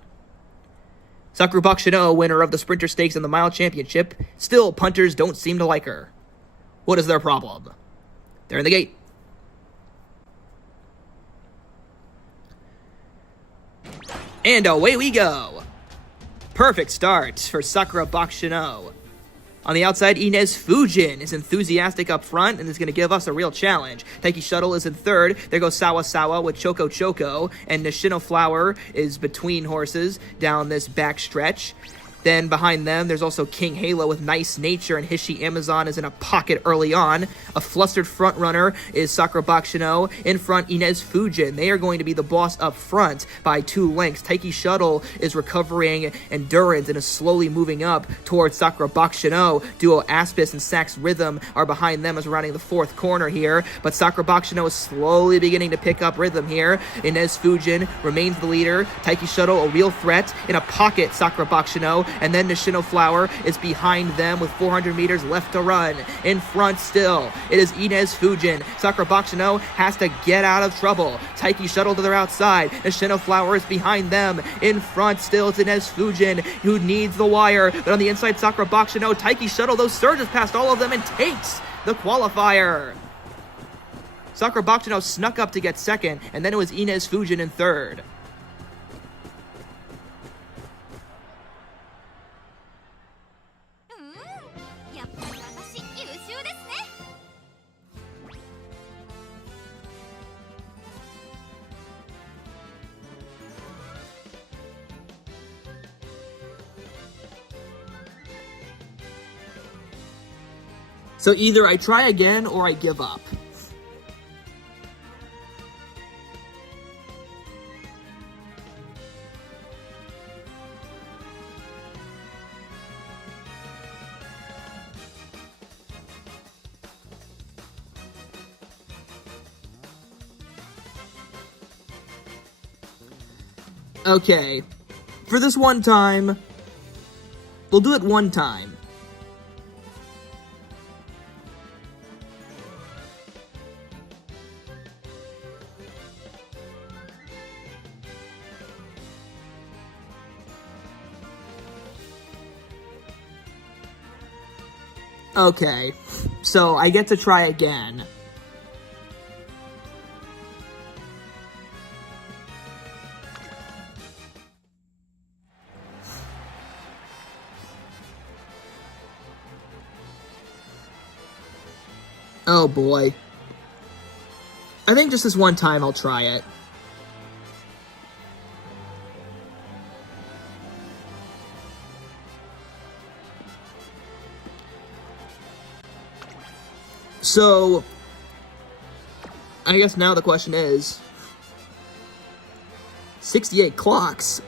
Sakura Bakushin, winner of the Sprinter Stakes and the Mile Championship. Still, punters don't seem to like her. What is their problem? They're in the gate. And away we go. Perfect start for Sakura Bakushin. On the outside, Inez Fujin is enthusiastic up front and is going to give us a real challenge. Taiki Shuttle is in third. There goes Sawa Sawa with Choco Choco. And Nishino Flower is between horses down this back stretch. Then behind them, there's also King Halo with Nice Nature, and Hishi Amazon is in a pocket early on. A flustered front runner is Sakura Bakushin. In front, Inez Fujin. They are going to be the boss up front by 2 lengths. Taiki Shuttle is recovering endurance and is slowly moving up towards Sakura Bakushin. Duo Aspis and Sax Rhythm are behind them as we're rounding the 4th corner here. But Sakura Bakushin is slowly beginning to pick up rhythm here. Inez Fujin remains the leader. Taiki Shuttle, a real threat. In a pocket, Sakura Bakushin. And then Nishino Flower is behind them with 400 meters left to run. In front still, it is Inez Fujin. Sakura Bakushin has to get out of trouble. Taiki Shuttle to their outside. Nishino Flower is behind them. In front still, it's Inez Fujin who needs the wire. But on the inside, Sakura Bakushin, Taiki Shuttle, those surges past all of them and takes the qualifier. Sakura Bakushin snuck up to get second, and then it was Inez Fujin in third. So either I try again or I give up. Okay, for this one time, we'll do it one time. Okay, so I get to try again. Oh boy. I think just this one time I'll try it. So, I guess now the question is, 68 clocks.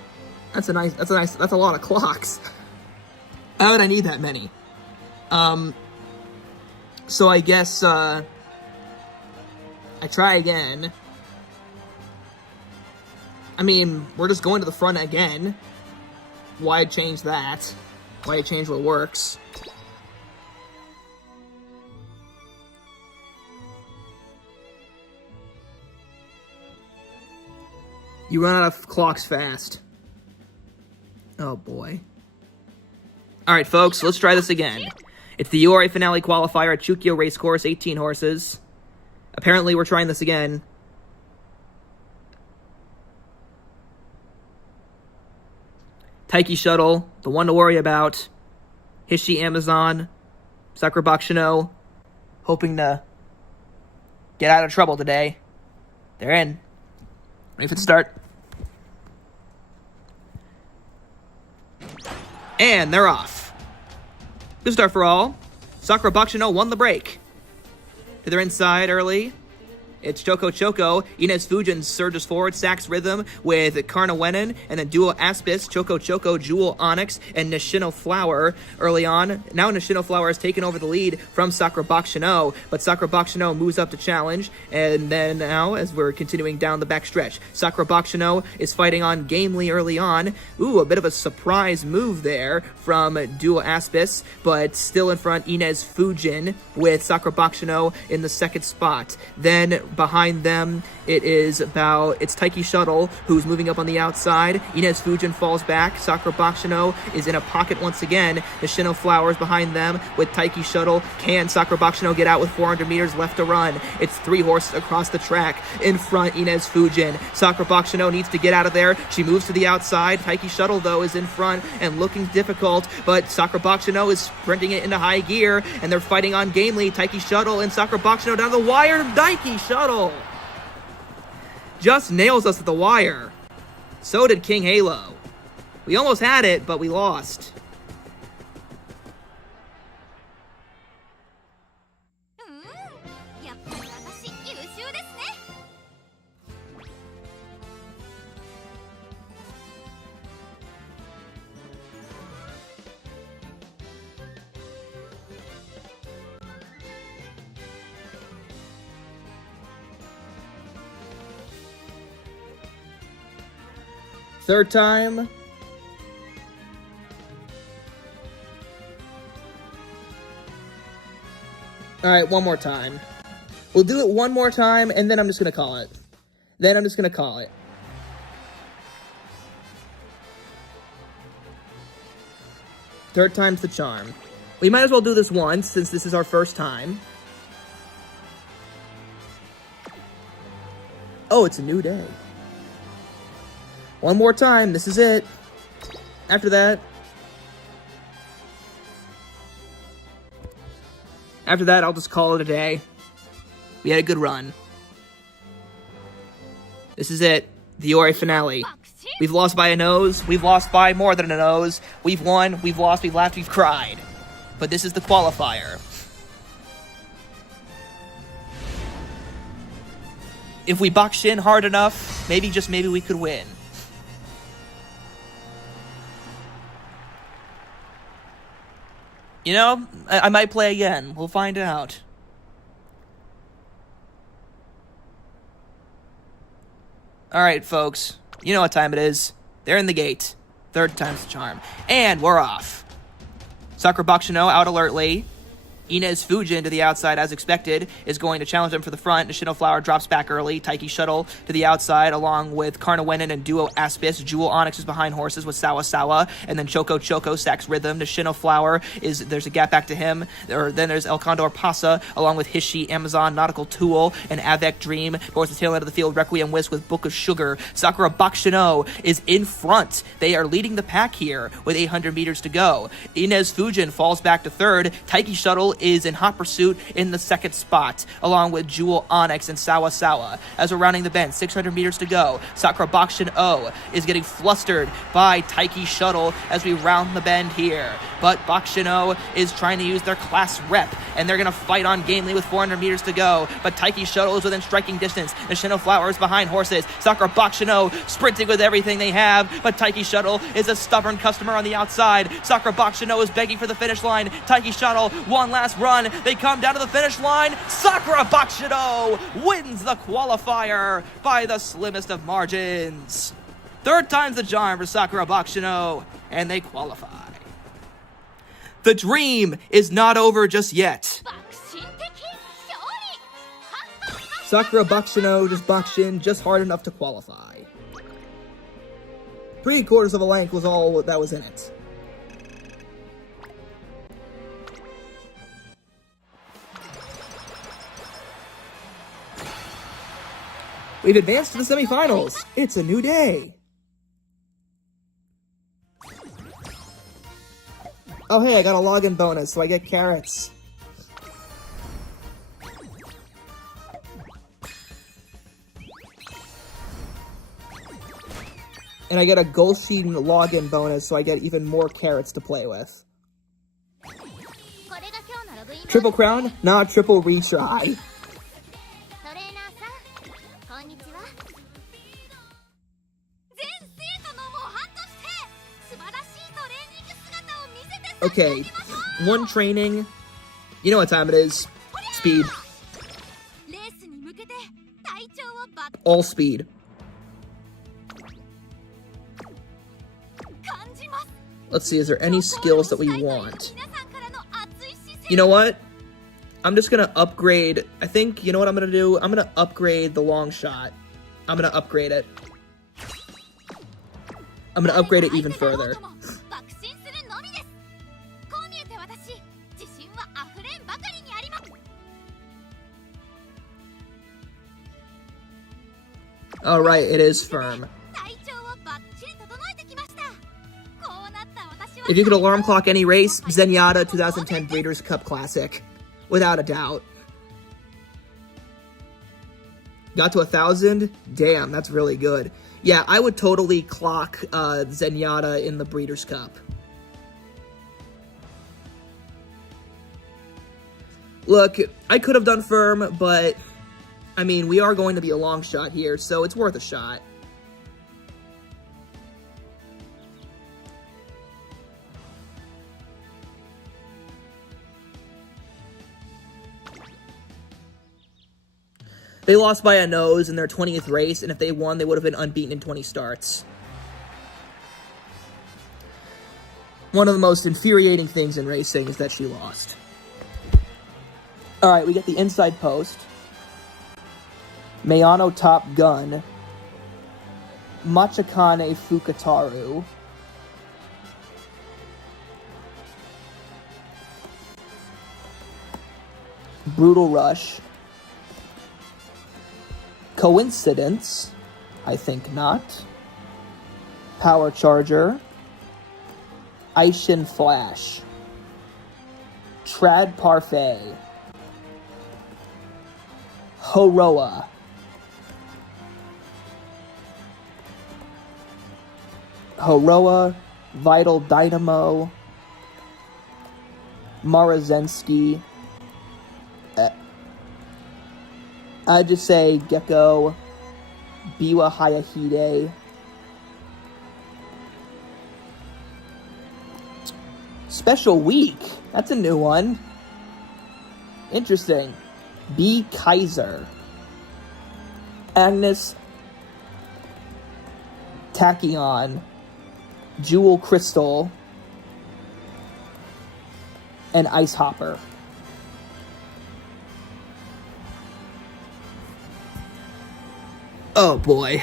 That's a lot of clocks. How would I need that many? So I guess, I try again. I mean, we're just going to the front again. Why change that? Why change what works? You run out of clocks fast. Oh boy. Alright folks, let's try this again. It's the URA Finale qualifier at Chukyo Racecourse, 18 horses. Apparently, we're trying this again. Taiki Shuttle, the one to worry about. Hishi Amazon, Sakura Bakushino, hoping to get out of trouble today. They're in. Ready for the start. And they're off. Good start for all. Sakura Bakushino won the break. To their inside early. It's Choco Choco. Inez Fujin surges forward, sacks rhythm with Karnawenin, and then Duo Aspis, Choco Choco, Jewel Onyx, and Nishino Flower early on. Now Nishino Flower has taken over the lead from Sakura Bakushino, but Sakura Bakushino moves up to challenge, and then now, as we're continuing down the back stretch, Sakura Bakushino is fighting on gamely early on. Ooh, a bit of a surprise move there from Duo Aspis, but still in front, Inez Fujin with Sakura Bakushino in the second spot. Then behind them, it's Taiki Shuttle, who's moving up on the outside. Inez Fujin falls back. Sakura Bakushino is in a pocket once again. Nishino Flowers behind them with Taiki Shuttle. Can Sakura Bakushino get out with 400 meters left to run? It's 3 horses across the track. In front, Inez Fujin. Sakura Bakushino needs to get out of there. She moves to the outside. Taiki Shuttle, though, is in front and looking difficult, but Sakura Bakushino is sprinting it into high gear, and they're fighting on gamely. Taiki Shuttle and Sakura Bakushino down the wire. Taiki Shuttle just nails us at the wire. So did King Halo. We almost had it, but we lost. Third time. Alright, one more time. We'll do it one more time, and then I'm just going to call it. Third time's the charm. We might as well do this once, since this is our first time. Oh, it's a new day. One more time, this is it. After that, I'll just call it a day. We had a good run. This is it. The URA Finale. We've lost by a nose. We've lost by more than a nose. We've won. We've lost. We've laughed. We've cried. But this is the qualifier. If we Bakushin hard enough, maybe, just maybe, we could win. You know, I might play again. We'll find out. Alright, folks. You know what time it is. They're in the gate. Third time's the charm. And we're off. Sakura Bakushino out alertly. Inez Fujin to the outside, as expected, is going to challenge them for the front. Nishino Flower drops back early. Taiki Shuttle to the outside, along with Karnawenin and Duo Aspis. Jewel Onyx is behind horses with Sawa Sawa. And then Choco Choco sacks rhythm. Nishino Flower there's a gap back to him. Then there's El Condor Pasa, along with Hishi, Amazon, Nautical Tool, and Avec Dream. Towards the tail end of the field, Requiem Whisk with Book of Sugar. Sakura Bakushino is in front. They are leading the pack here with 800 meters to go. Inez Fujin falls back to third. Taiki Shuttle is in hot pursuit in the second spot, along with Jewel Onyx and Sawa Sawa. As we're rounding the bend, 600 meters to go. Sakura Bakushino is getting flustered by Taiki Shuttle as we round the bend here. But Bakushino is trying to use their class rep, and they're going to fight on gamely with 400 meters to go. But Taiki Shuttle is within striking distance. Nishino Flower is behind horses. Sakura Bakushino sprinting with everything they have, but Taiki Shuttle is a stubborn customer on the outside. Sakura Bakushino is begging for the finish line. Taiki Shuttle, one last run. They come down to the finish line. Sakura Bakushino wins the qualifier by the slimmest of margins. Third time's the charm for Sakura Bakushino, and they qualify. The dream is not over just yet. Sakura Bakushino just Bakushin just hard enough to qualify. 3/4 of a length was all that was in it. We've advanced to the semifinals. It's a new day. Oh, hey, I got a login bonus, so I get carrots. And I get a Gulshin login bonus, so I get even more carrots to play with. Triple crown? Nah, triple retry. Okay, one training. You know what time it is. Speed. All speed. Let's see, is there any skills that we want? You know what? I'm just gonna upgrade. I think, you know what I'm gonna do? I'm gonna upgrade the long shot. I'm gonna upgrade it. I'm gonna upgrade it even further. Alright, it is firm. If you could alarm clock any race, Zenyatta 2010 Breeders' Cup Classic. Without a doubt. Got to 1,000? Damn, that's really good. Yeah, I would totally clock Zenyatta in the Breeders' Cup. Look, I could have done firm, but I mean, we are going to be a long shot here, so it's worth a shot. They lost by a nose in their 20th race, and if they won, they would have been unbeaten in 20 starts. One of the most infuriating things in racing is that she lost. Alright, we get the inside post. Mayano Top Gun. Machikane Fukataru. Brutal Rush. Coincidence? I think not. Power Charger. Aishin Flash. Trad Parfait. Horoa. Horoa. Vital Dynamo. Marazensky. I'd just say Gecko, Biwa Hayahide, Special Week. That's a new one. Interesting. B. Kaiser, Agnes Tachyon, Jewel Crystal, and Ice Hopper. Oh boy.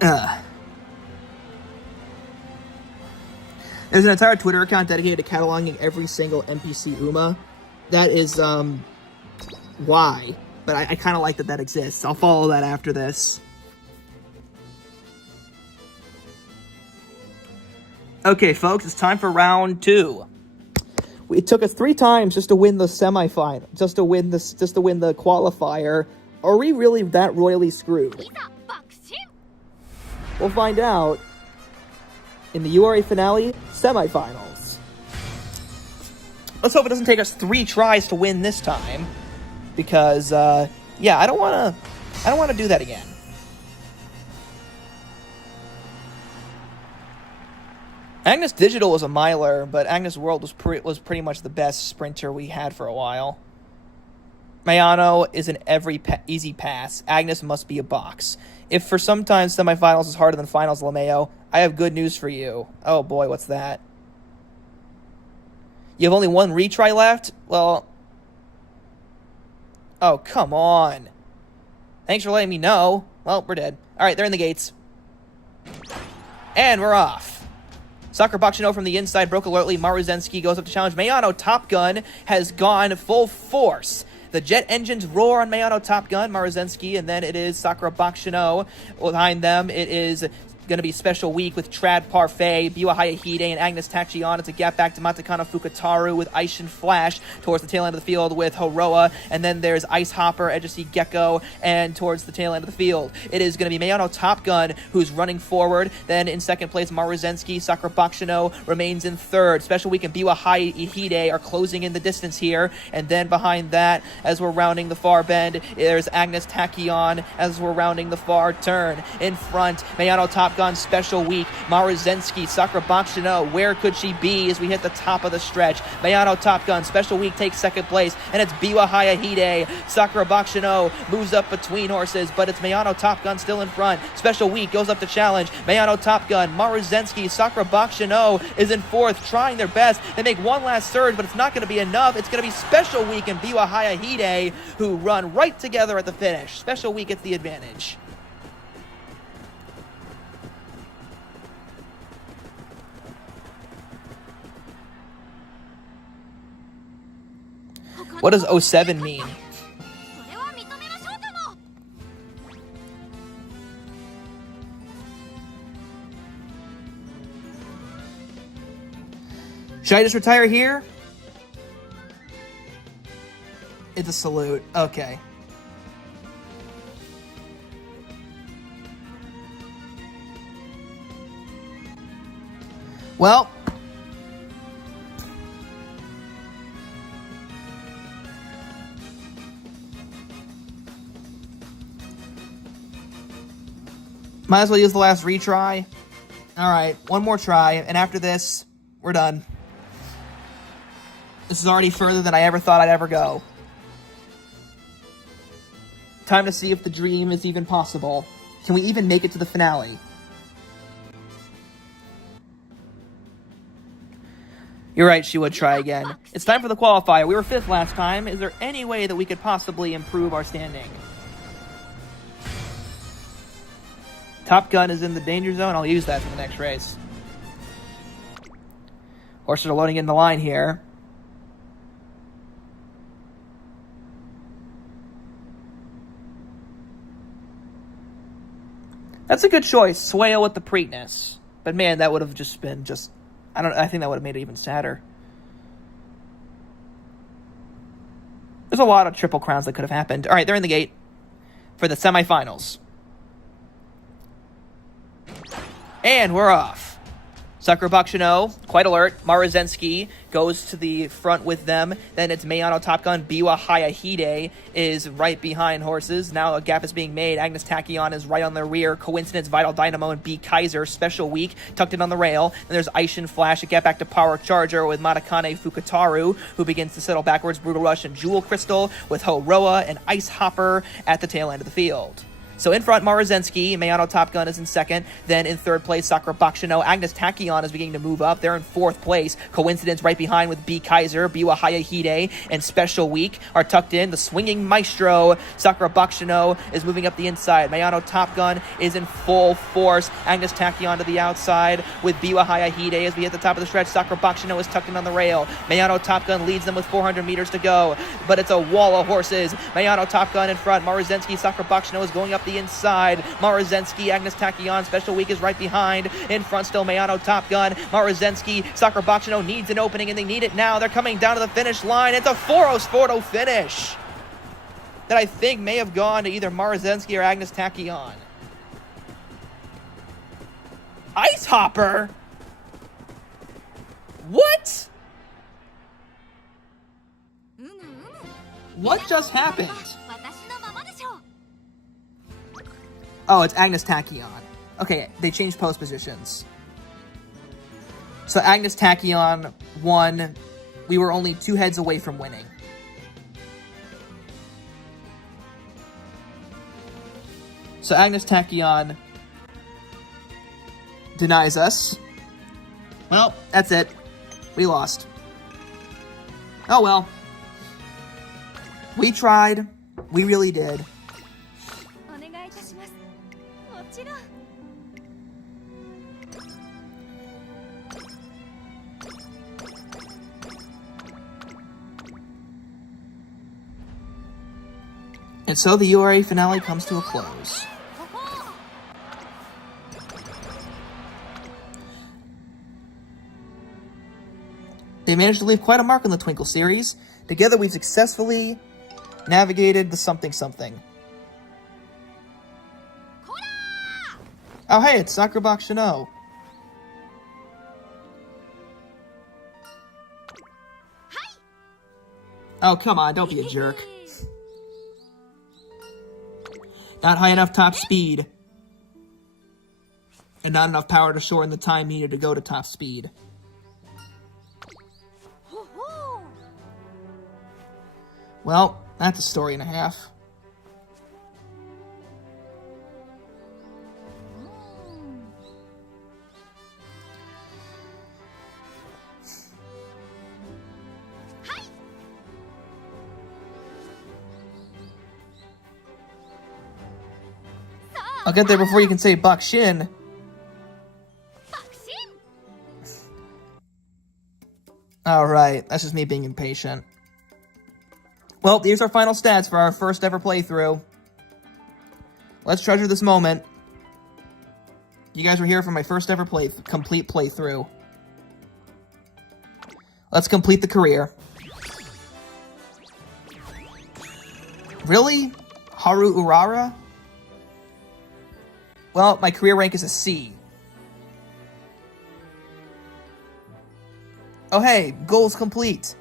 There's an entire Twitter account dedicated to cataloging every single NPC UMA. That is, why? But I kind of like that that exists. I'll follow that after this. Okay, folks, it's time for round 2. It took us 3 times just to win the semifinal, just to win the qualifier. Are we really that royally screwed? We'll find out in the URA Finale semifinals. Let's hope it doesn't take us 3 tries to win this time, because yeah, I don't want to do that again. Agnes Digital was a miler, but Agnes World was pretty much the best sprinter we had for a while. Mayano is an every easy pass. Agnes must be a box. If for sometimes semifinals is harder than finals, LeMayo, I have good news for you. Oh boy, what's that? You have only 1 retry left? Well... Oh, come on. Thanks for letting me know. Well, we're dead. Alright, they're in the gates. And we're off. Sakura Bakushin from the inside broke alertly. Maruzensky goes up to challenge. Mayano Top Gun has gone full force. The jet engines roar on Mayano Top Gun, Maruzensky, and then it is Sakura Bakushin. Behind them, it is going to be Special Week with Trad Parfait, Biwa Hayahide, and Agnes Tachion. It's a gap back to Matakana Fukutaru with Aishin Flash towards the tail end of the field with Horoa, and then there's Ice Hopper, Edgesi Gecko, and towards the tail end of the field, it is going to be Mayano Top Gun who's running forward. Then in second place, Maruzensky. Sakura Bakushino remains in third. Special Week and Biwa Hayahide are closing in the distance here, and then behind that, as we're rounding the far bend, there's Agnes Tachion as we're rounding the far turn. In front, Mayano Top Gun, Special Week, Maruzensky, Sakura Bakushino, where could she be as we hit the top of the stretch? Mayano Top Gun, Special Week takes second place, and it's Biwa Hayahide. Sakura Bakushino moves up between horses, but it's Mayano Top Gun still in front. Special Week goes up to challenge. Mayano Top Gun, Maruzensky, Sakura Bakushino is in fourth, trying their best. They make one last surge, but it's not going to be enough. It's going to be Special Week and Biwa Hayahide who run right together at the finish. Special Week gets the advantage. What does 07 mean? Should I just retire here? It's a salute. Okay. Well, might as well use the last retry. Alright, one more try, and after this, we're done. This is already further than I ever thought I'd ever go. Time to see if the dream is even possible. Can we even make it to the finale? You're right, she would try again. It's time for the qualifier. We were 5th last time. Is there any way that we could possibly improve our standing? Top Gun is in the danger zone. I'll use that for the next race. Horses are loading in the line here. That's a good choice. Swale with the Preakness. But man, that would have just been I think that would have made it even sadder. There's a lot of triple crowns that could have happened. All right, they're in the gate for the semifinals. And we're off. Sakura Bakushino, quite alert. Maruzensky goes to the front with them. Then it's Mayano Top Gun. Biwa Hayahide is right behind horses. Now a gap is being made. Agnes Tachion is right on the rear. Coincidence, Vital Dynamo, and B. Kaiser. Special Week, tucked in on the rail. Then there's Aishin Flash. A gap back to Power Charger with Matakane Fukutaru, who begins to settle backwards. Brutal Rush and Jewel Crystal with Horoa and Ice Hopper at the tail end of the field. So in front, Maruzensky. Mayano Top Gun is in second. Then in third place, Sakura Bakushino. Agnes Tachion is beginning to move up. They're in fourth place. Coincidence right behind with B. Kaiser, Biwa Hayahide, and Special Week are tucked in. The swinging maestro, Sakura Bakushino, is moving up the inside. Mayano Top Gun is in full force. Agnes Tachion to the outside with Biwa Hayahide as we hit the top of the stretch. Sakura Bakushino is tucked in on the rail. Mayano Top Gun leads them with 400 meters to go, but it's a wall of horses. Mayano Top Gun in front. Maruzensky, Sakura Bakushino is going up the inside. Maruzensky, Agnes Tachion, Special Week is right behind. In front still Mayano Top Gun. Maruzensky, Sakura Bakushino needs an opening, and they need it now. They're coming down to the finish line. It's a 4-0 finish that I think may have gone to either Maruzensky or Agnes Tachion. Ice Hopper? What? What just happened? Oh, it's Agnes Tachion. Okay, they changed post positions. So Agnes Tachion won. We were only 2 heads away from winning. So Agnes Tachion denies us. Well, that's it. We lost. Oh well. We tried. We really did. And so the URA finale comes to a close. They managed to leave quite a mark on the Twinkle series. Together, we've successfully navigated the something. Oh, hey, it's Sakura Bakushin. Oh, come on, don't be a jerk. Not high enough top speed. And not enough power to shorten the time needed to go to top speed. Well, that's a story and a half. I'll get there before you can say Bakushin. Alright, that's just me being impatient. Well, here's our final stats for our first ever playthrough. Let's treasure this moment. You guys were here for my first ever complete playthrough. Let's complete the career. Really? Haru Urara? Well, my career rank is a C. Oh hey, goal's complete.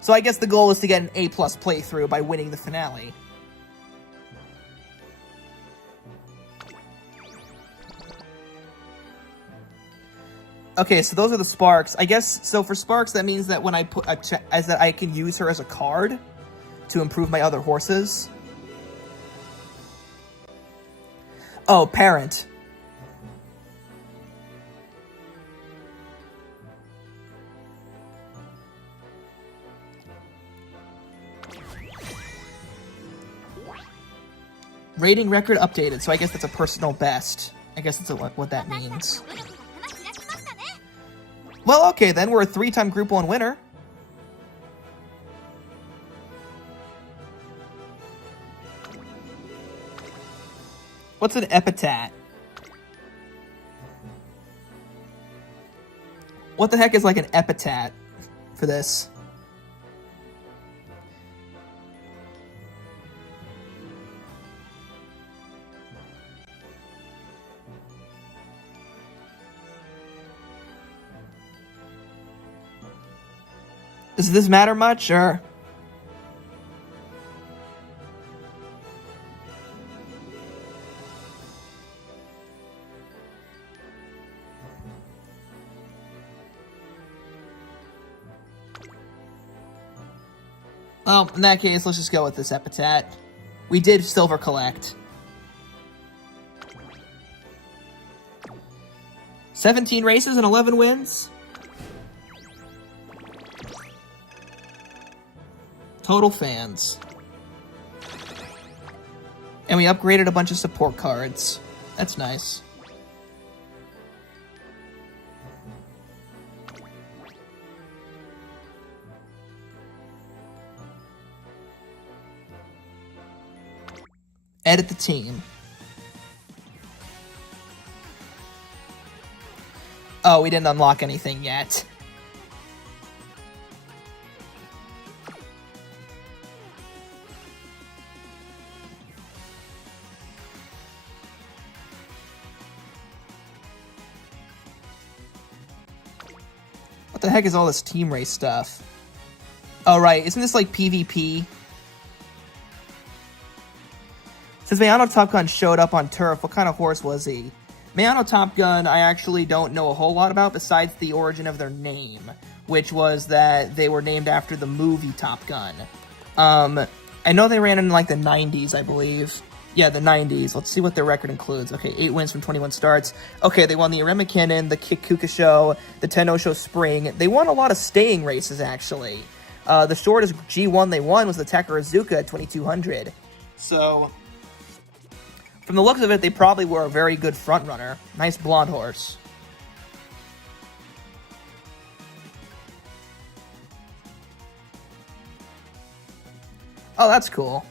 So I guess the goal is to get an A+ playthrough by winning the finale. Okay, so those are the sparks. I guess, so for sparks, that means that when I put that I can use her as a card to improve my other horses. Oh, parent. Rating record updated, so I guess that's a personal best. I guess that's what that means. Well, okay then, we're a 3-time Group 1 winner. What's an epithet? What the heck is like an epithet for this? Does this matter much, or? Well, in that case, let's just go with this epithet. We did silver collect. 17 races and 11 wins. Total fans. And we upgraded a bunch of support cards. That's nice. Edit the team. Oh, we didn't unlock anything yet. What the heck is all this team race stuff? Oh, right. Isn't this like PvP? Since Mayano Top Gun showed up on turf, what kind of horse was he? Mayano Top Gun, I actually don't know a whole lot about besides the origin of their name, which was that they were named after the movie Top Gun. I know they ran in like the 90s, I believe. Yeah, the 90s. Let's see what their record includes. Okay, 8 wins from 21 starts. Okay, they won the Irema Kinnin, the Kikuka Show, the Tenno Show Spring. They won a lot of staying races, actually. The shortest G1 they won was the Takarazuka at 2200. So, from the looks of it, they probably were a very good front runner. Nice blonde horse. Oh, that's cool.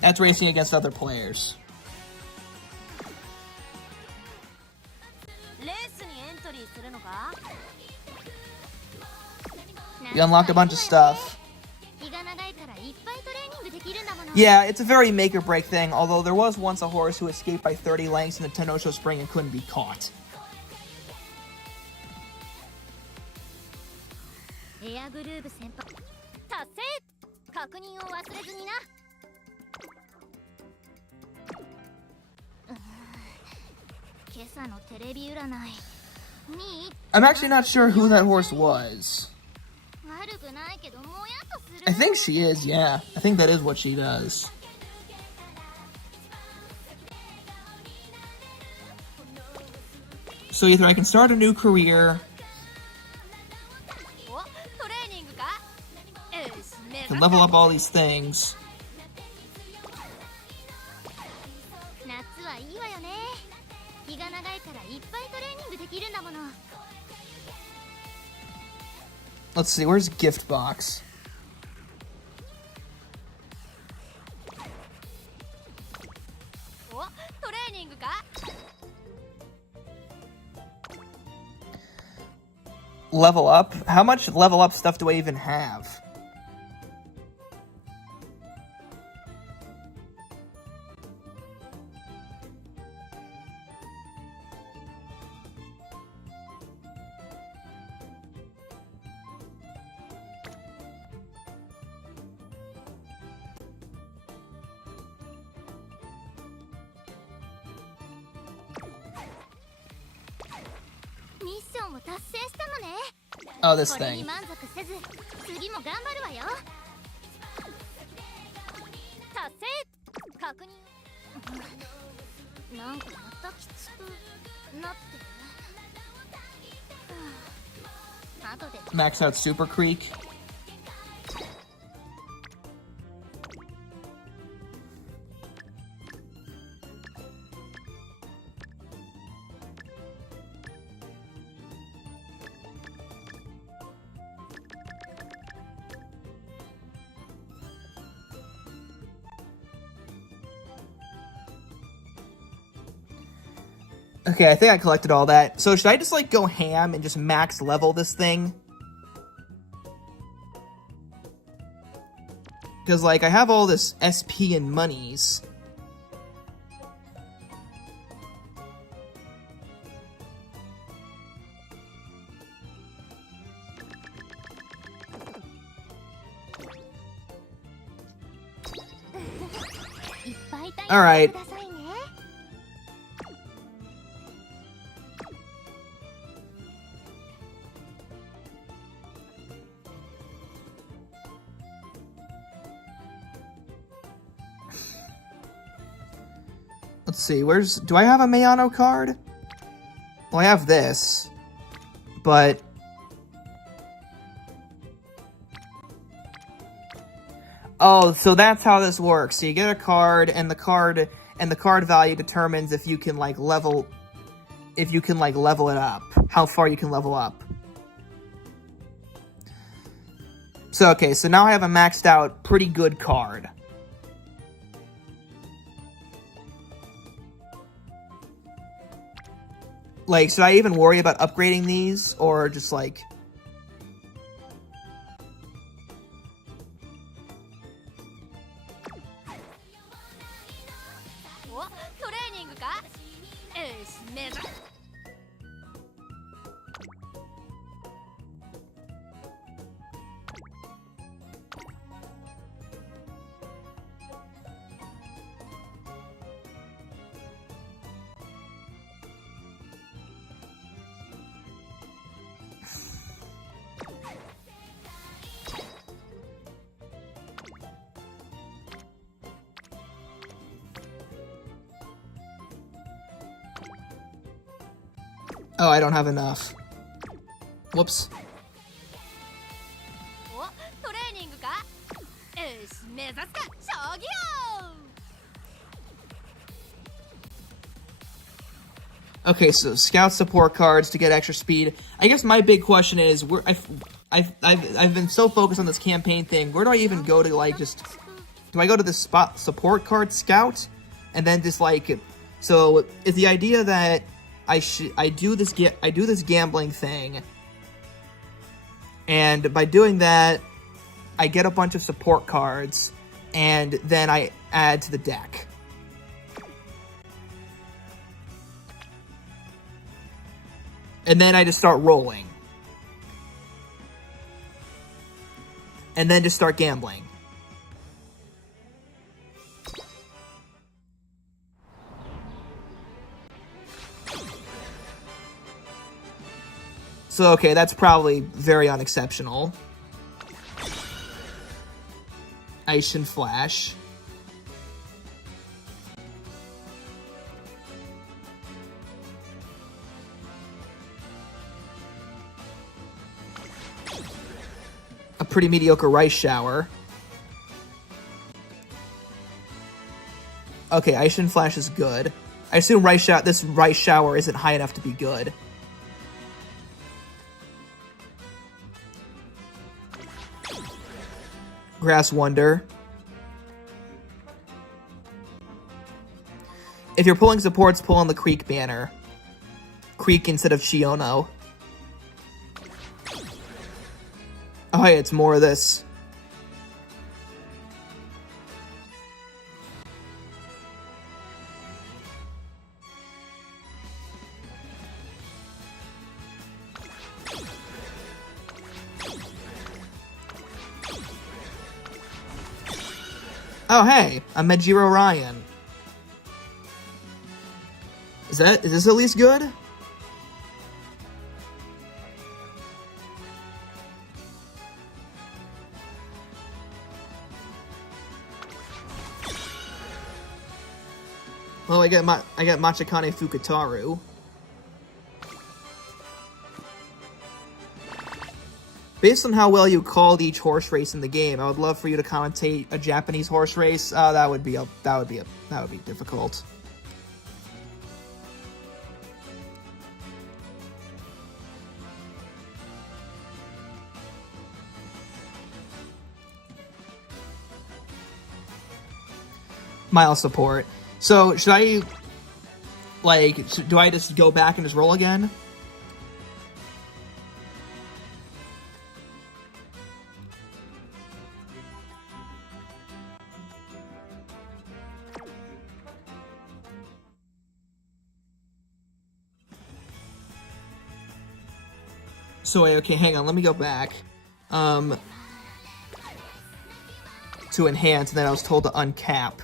That's racing against other players. You unlock a bunch of stuff. Yeah, it's a very make-or-break thing, although there was once a horse who escaped by 30 lengths in the Tenosho Spring and couldn't be caught. I'm actually not sure who that horse was. I think she is, yeah. I think that is what she does. So either I can start a new career, I can level up all these things, let's see, where's gift box? Level up? How much level up stuff do I even have? Oh, this thing. Max out Super Creek. Okay, I think I collected all that. So should I just, like, go ham and just max level this thing? Because, like, I have all this SP and monies. Alright. Let's see, do I have a Mayano card? Well, I have this, but... Oh, so that's how this works. So you get a card, and the card value determines if you can, like, level it up. How far you can level up. So, okay, so now I have a maxed out, pretty good card. Like, should I even worry about upgrading these, or just, like... Oh, I don't have enough. Whoops. Okay, so scout support cards to get extra speed. I guess my big question is, I've been so focused on this campaign thing. Where do I even go to, like, just... Do I go to the spot support card scout? And then just, like... So, is the idea that I do this gambling thing, and by doing that, I get a bunch of support cards, and then I add to the deck. And then I just start rolling. And then just start gambling. So, okay, that's probably very unexceptional. Ice and Flash. A pretty mediocre Rice Shower. Okay, Ice and Flash is good. I assume this Rice Shower isn't high enough to be good. Grass Wonder. If you're pulling supports, pull on the Creek banner. Creek instead of Shiono. Oh, hey, it's more of this. Oh, hey, a Majiro Ryan. Is this at least good? Well, I got Machikane Fukutaru. Based on how well you called each horse race in the game, I would love for you to commentate a Japanese horse race. That would be difficult. Mile support. So, should I, like, do I just go back and just roll again? So, wait, okay, hang on, let me go back. To enhance, and then I was told to uncap.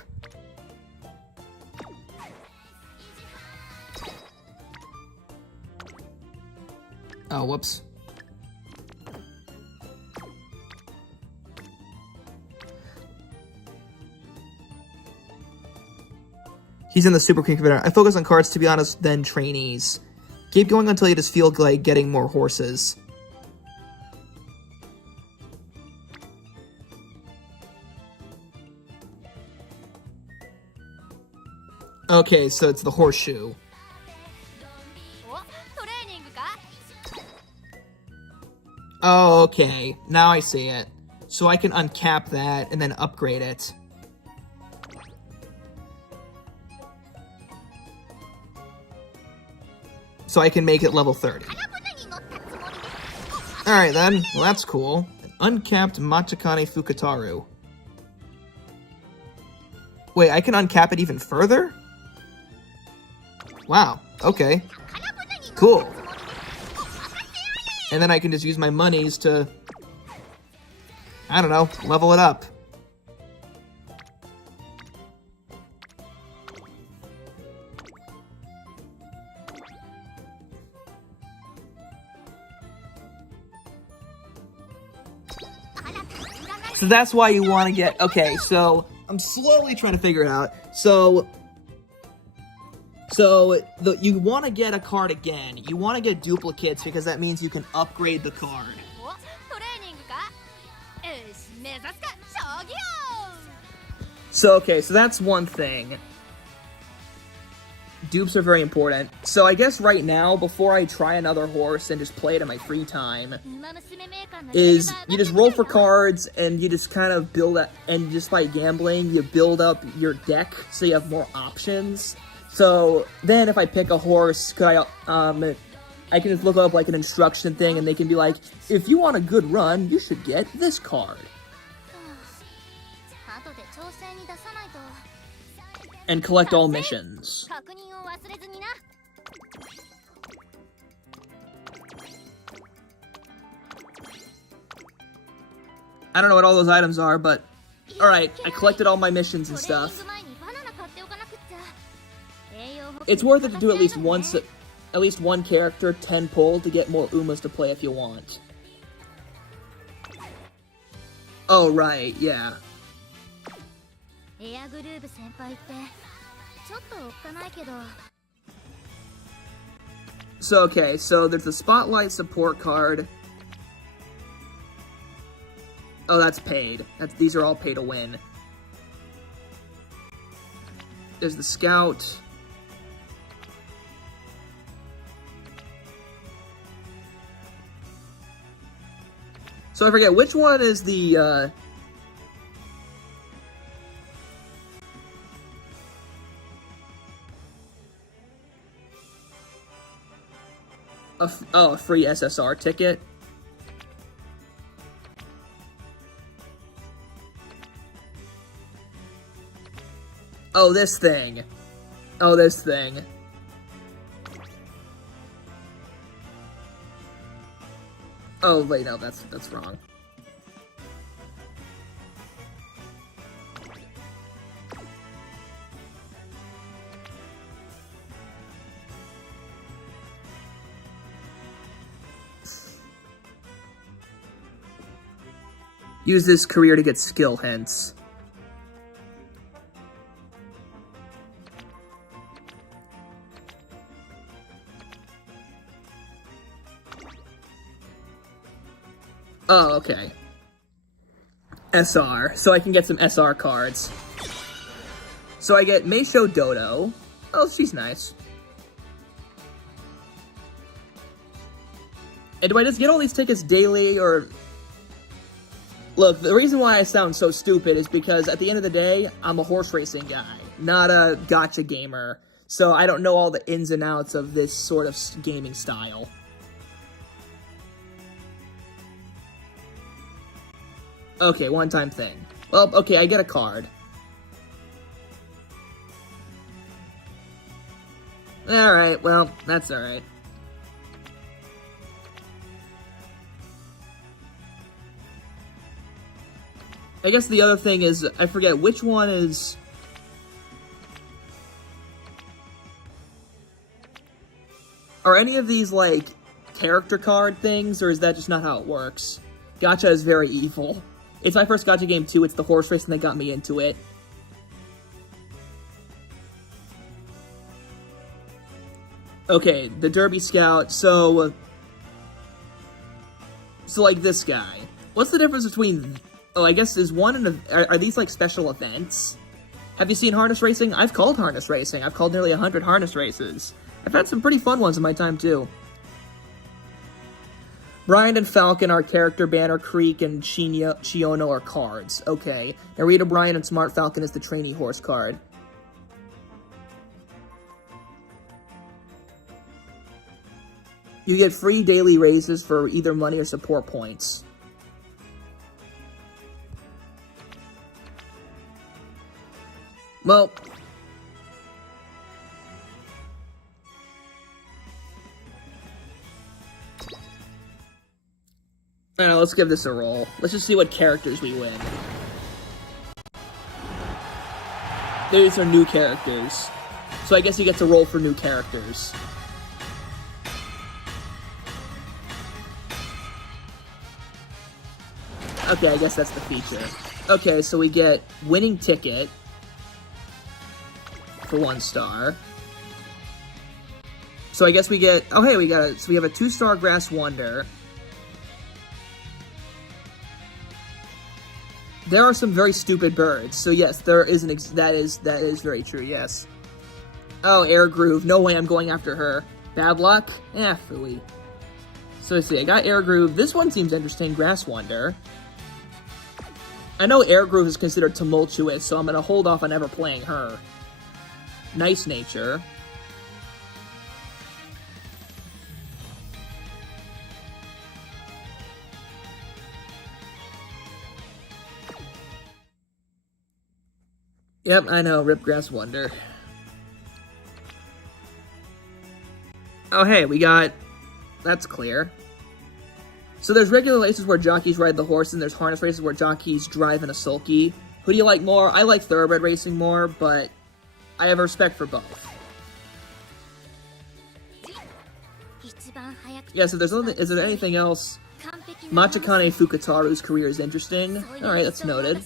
Oh, whoops. He's in the Super King Commander. I focus on cards, to be honest, then trainees. Keep going until you just feel like getting more horses. Okay, so it's the horseshoe. Oh, okay. Now I see it. So I can uncap that and then upgrade it. So I can make it level 30. Alright then, well that's cool. An uncapped Machikane Fukutaru. Wait, I can uncap it even further? Wow, okay. Cool. And then I can just use my monies to, I don't know, level it up. So that's why you want to get, okay, so I'm slowly trying to figure it out. So you want to get a card again. You want to get duplicates because that means you can upgrade the card. So, okay, so that's one thing. dupes are very important. So I guess right now, before I try another horse and just play it in my free time, is you just roll for cards and you just kind of build up, and just by gambling, you build up your deck so you have more options. So then if I pick a horse, I can just look up like an instruction thing and they can be like, if you want a good run, you should get this card. And collect all missions. I don't know what all those items are, but alright, I collected all my missions and stuff. It's worth it to do at least one character, 10 pull, to get more Umas to play if you want. Oh, right, yeah. So, okay, so there's the Spotlight support card. Oh, that's paid. These are all pay to win. There's the Scout. So I forget, which one is the, a free SSR ticket? Oh, this thing. Oh, this thing. Oh, wait, no, that's wrong. Use this career to get skill hints. Oh, okay. SR. So I can get some SR cards. So I get Meisho Dodo. Oh, she's nice. And do I just get all these tickets daily, or... Look, the reason why I sound so stupid is because at the end of the day, I'm a horse racing guy, not a gacha gamer. So I don't know all the ins and outs of this sort of gaming style. Okay, one-time thing. Well, okay, I get a card. Alright, well, that's alright. I guess the other thing is, I forget which one is... Are any of these, like, character card things, or is that just not how it works? Gacha is very evil. It's my first gacha game, too. It's the horse racing that got me into it. Okay, the Derby Scout, so like this guy. What's the difference between... Oh, I guess is one in a... Are these, like, special events? Have you seen harness racing? I've called harness racing. I've called nearly 100 harness races. I've had some pretty fun ones in my time, too. Brian and Falcon are character, Banner Creek and Chiono are cards. Okay. Narita Brian and Smart Falcon is the trainee horse card. You get free daily raises for either money or support points. Well... Alright, let's give this a roll. Let's just see what characters we win. These are new characters. So I guess you get to roll for new characters. Okay, I guess that's the feature. Okay, so we get winning ticket for 1 star. So I guess we get... Oh, hey, we have a 2-star Grass Wonder. There are some very stupid birds. So yes, there is that is very true, yes. Oh, Air Groove. No way I'm going after her. Bad luck? Eh, phooey. So let's see, I got Air Groove. This one seems interesting. Grass Wonder. I know Air Groove is considered tumultuous, so I'm going to hold off on ever playing her. Nice Nature. Yep, I know, Rip Grass Wonder. Oh, hey, we got... That's clear. So there's regular races where jockeys ride the horse, and there's harness races where jockeys drive in a sulky. Who do you like more? I like thoroughbred racing more, but I have respect for both. Yeah, so is there anything else? Machikane Fukutaru's career is interesting. Alright, that's noted.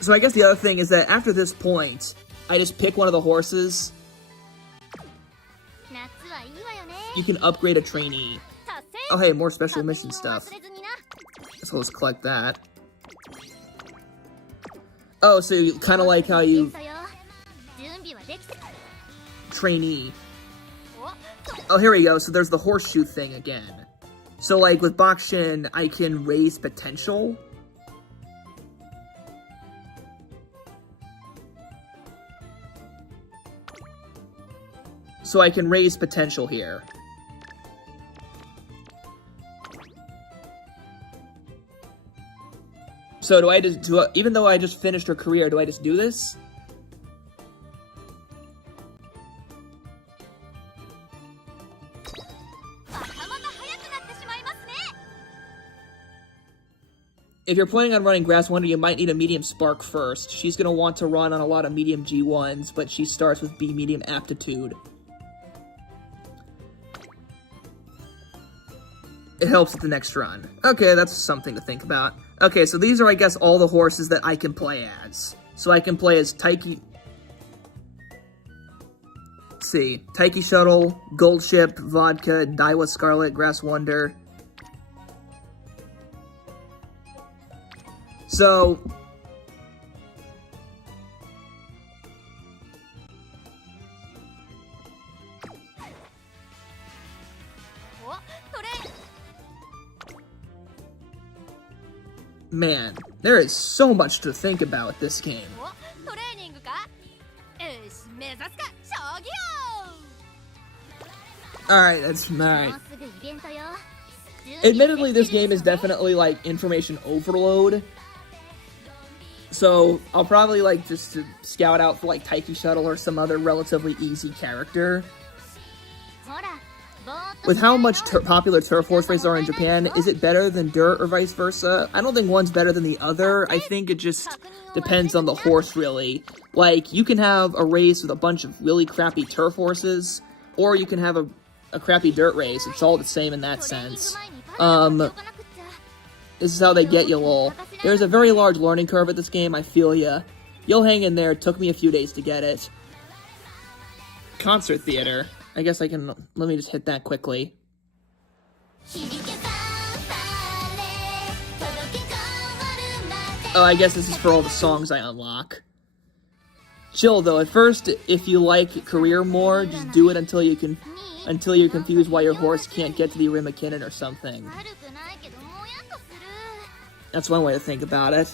So I guess the other thing is that after this point, I just pick one of the horses. You can upgrade a trainee. Oh hey, more special mission stuff. So let's collect that. Oh, so you kind of like how you... Trainee. Oh, here we go. So there's the horseshoe thing again. So like with Bakushin, I can raise potential. So I can raise potential here. So do I just even though I just finished her career, do I just do this? If you're planning on running Grass Wonder, you might need a medium spark first. She's going to want to run on a lot of medium G1s, but she starts with B medium aptitude. It helps with the next run. Okay, that's something to think about. Okay, so these are, I guess, all the horses that I can play as. So I can play as Taiki... Let's see. Taiki Shuttle, Gold Ship, Vodka, Daiwa Scarlet, Grass Wonder. So... Man, there is so much to think about with this game. Alright, that's alright. Admittedly, this game is definitely like information overload. So I'll probably like just to scout out for like Taiki Shuttle or some other relatively easy character. With how much popular turf horse races are in Japan, is it better than dirt or vice versa? I don't think one's better than the other. I think it just depends on the horse, really. Like, you can have a race with a bunch of really crappy turf horses, or you can have a crappy dirt race. It's all the same in that sense. This is how they get you, lol. There's a very large learning curve at this game, I feel ya. You'll hang in there, it took me a few days to get it. Concert theater. I guess I can, let me just hit that quickly. Oh, I guess this is for all the songs I unlock. Chill though, at first, if you like career more, just do it until you're confused why your horse can't get to the Arima Kinnon or something. That's one way to think about it.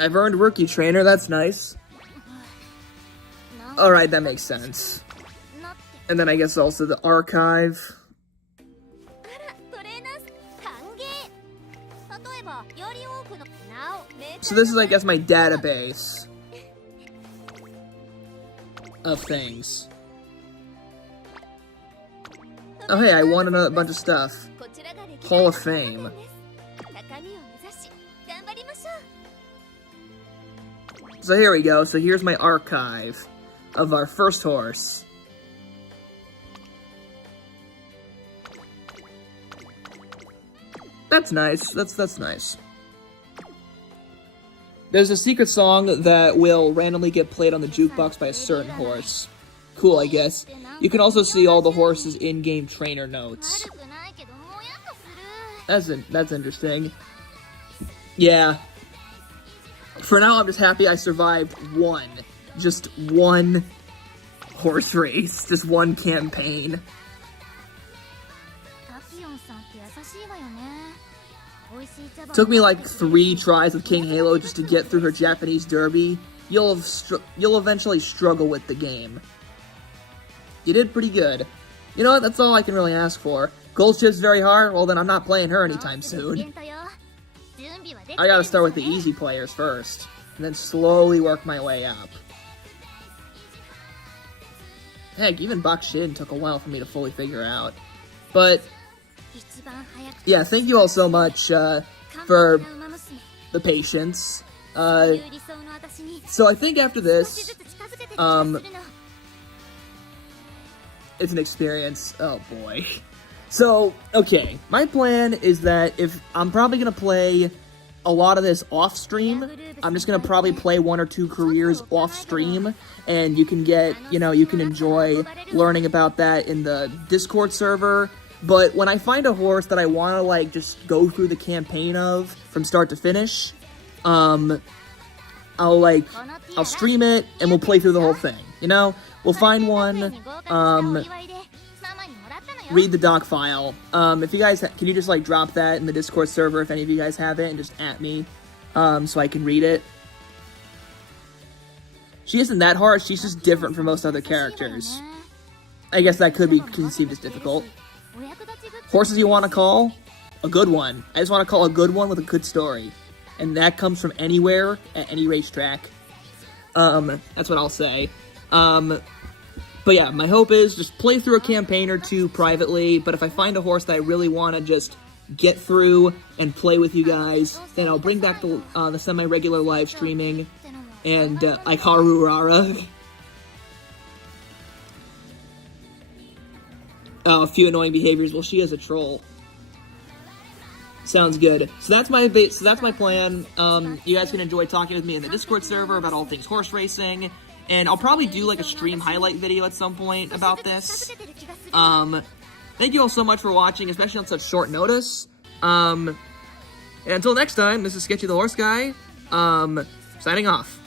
I've earned Rookie Trainer, that's nice. Alright, that makes sense. And then I guess also the archive. So this is, I guess, my database of things. Oh hey, I won another bunch of stuff. Hall of Fame. So here we go. So here's my archive of our first horse. That's nice. That's nice. There's a secret song that will randomly get played on the jukebox by a certain horse. Cool, I guess. You can also see all the horses' in-game trainer notes. That's interesting. Yeah. For now, I'm just happy I survived just one horse race, just one campaign. Took me like 3 tries with King Halo just to get through her Japanese derby. You'll eventually struggle with the game. You did pretty good. You know what? That's all I can really ask for. Gold Chip's very hard. Well, then I'm not playing her anytime soon. I gotta start with the easy players first, and then slowly work my way up. Heck, even Bakushin took a while for me to fully figure out. But yeah, thank you all so much for the patience. So I think after this, it's an experience. Oh boy. So, okay, my plan is that if I'm probably going to play a lot of this off stream, I'm just going to probably play 1 or 2 careers off stream, and you can get, you can enjoy learning about that in the Discord server. But when I find a horse that I want to, like, just go through the campaign of from start to finish, I'll stream it, and we'll play through the whole thing, We'll find one, read the doc file. If you guys, can you just, like, drop that in the Discord server if any of you guys have it, and just at me, so I can read it. She isn't that hard, she's just different from most other characters. I guess that could be conceived as difficult. Horses you want to call? A good one. I just want to call a good one with a good story. And that comes from anywhere, at any racetrack. That's what I'll say. But yeah, my hope is just play through a campaign or 2 privately, but if I find a horse that I really want to just get through and play with you guys, then I'll bring back the semi-regular live streaming, and Ikaru Urara. Oh, a few annoying behaviors. Well, she is a troll. Sounds good. So that's my plan. You guys can enjoy talking with me in the Discord server about all things horse racing. And I'll probably do, like, a stream highlight video at some point about this. Thank you all so much for watching, especially on such short notice. And until next time, this is Sketchy the Horse Guy, signing off.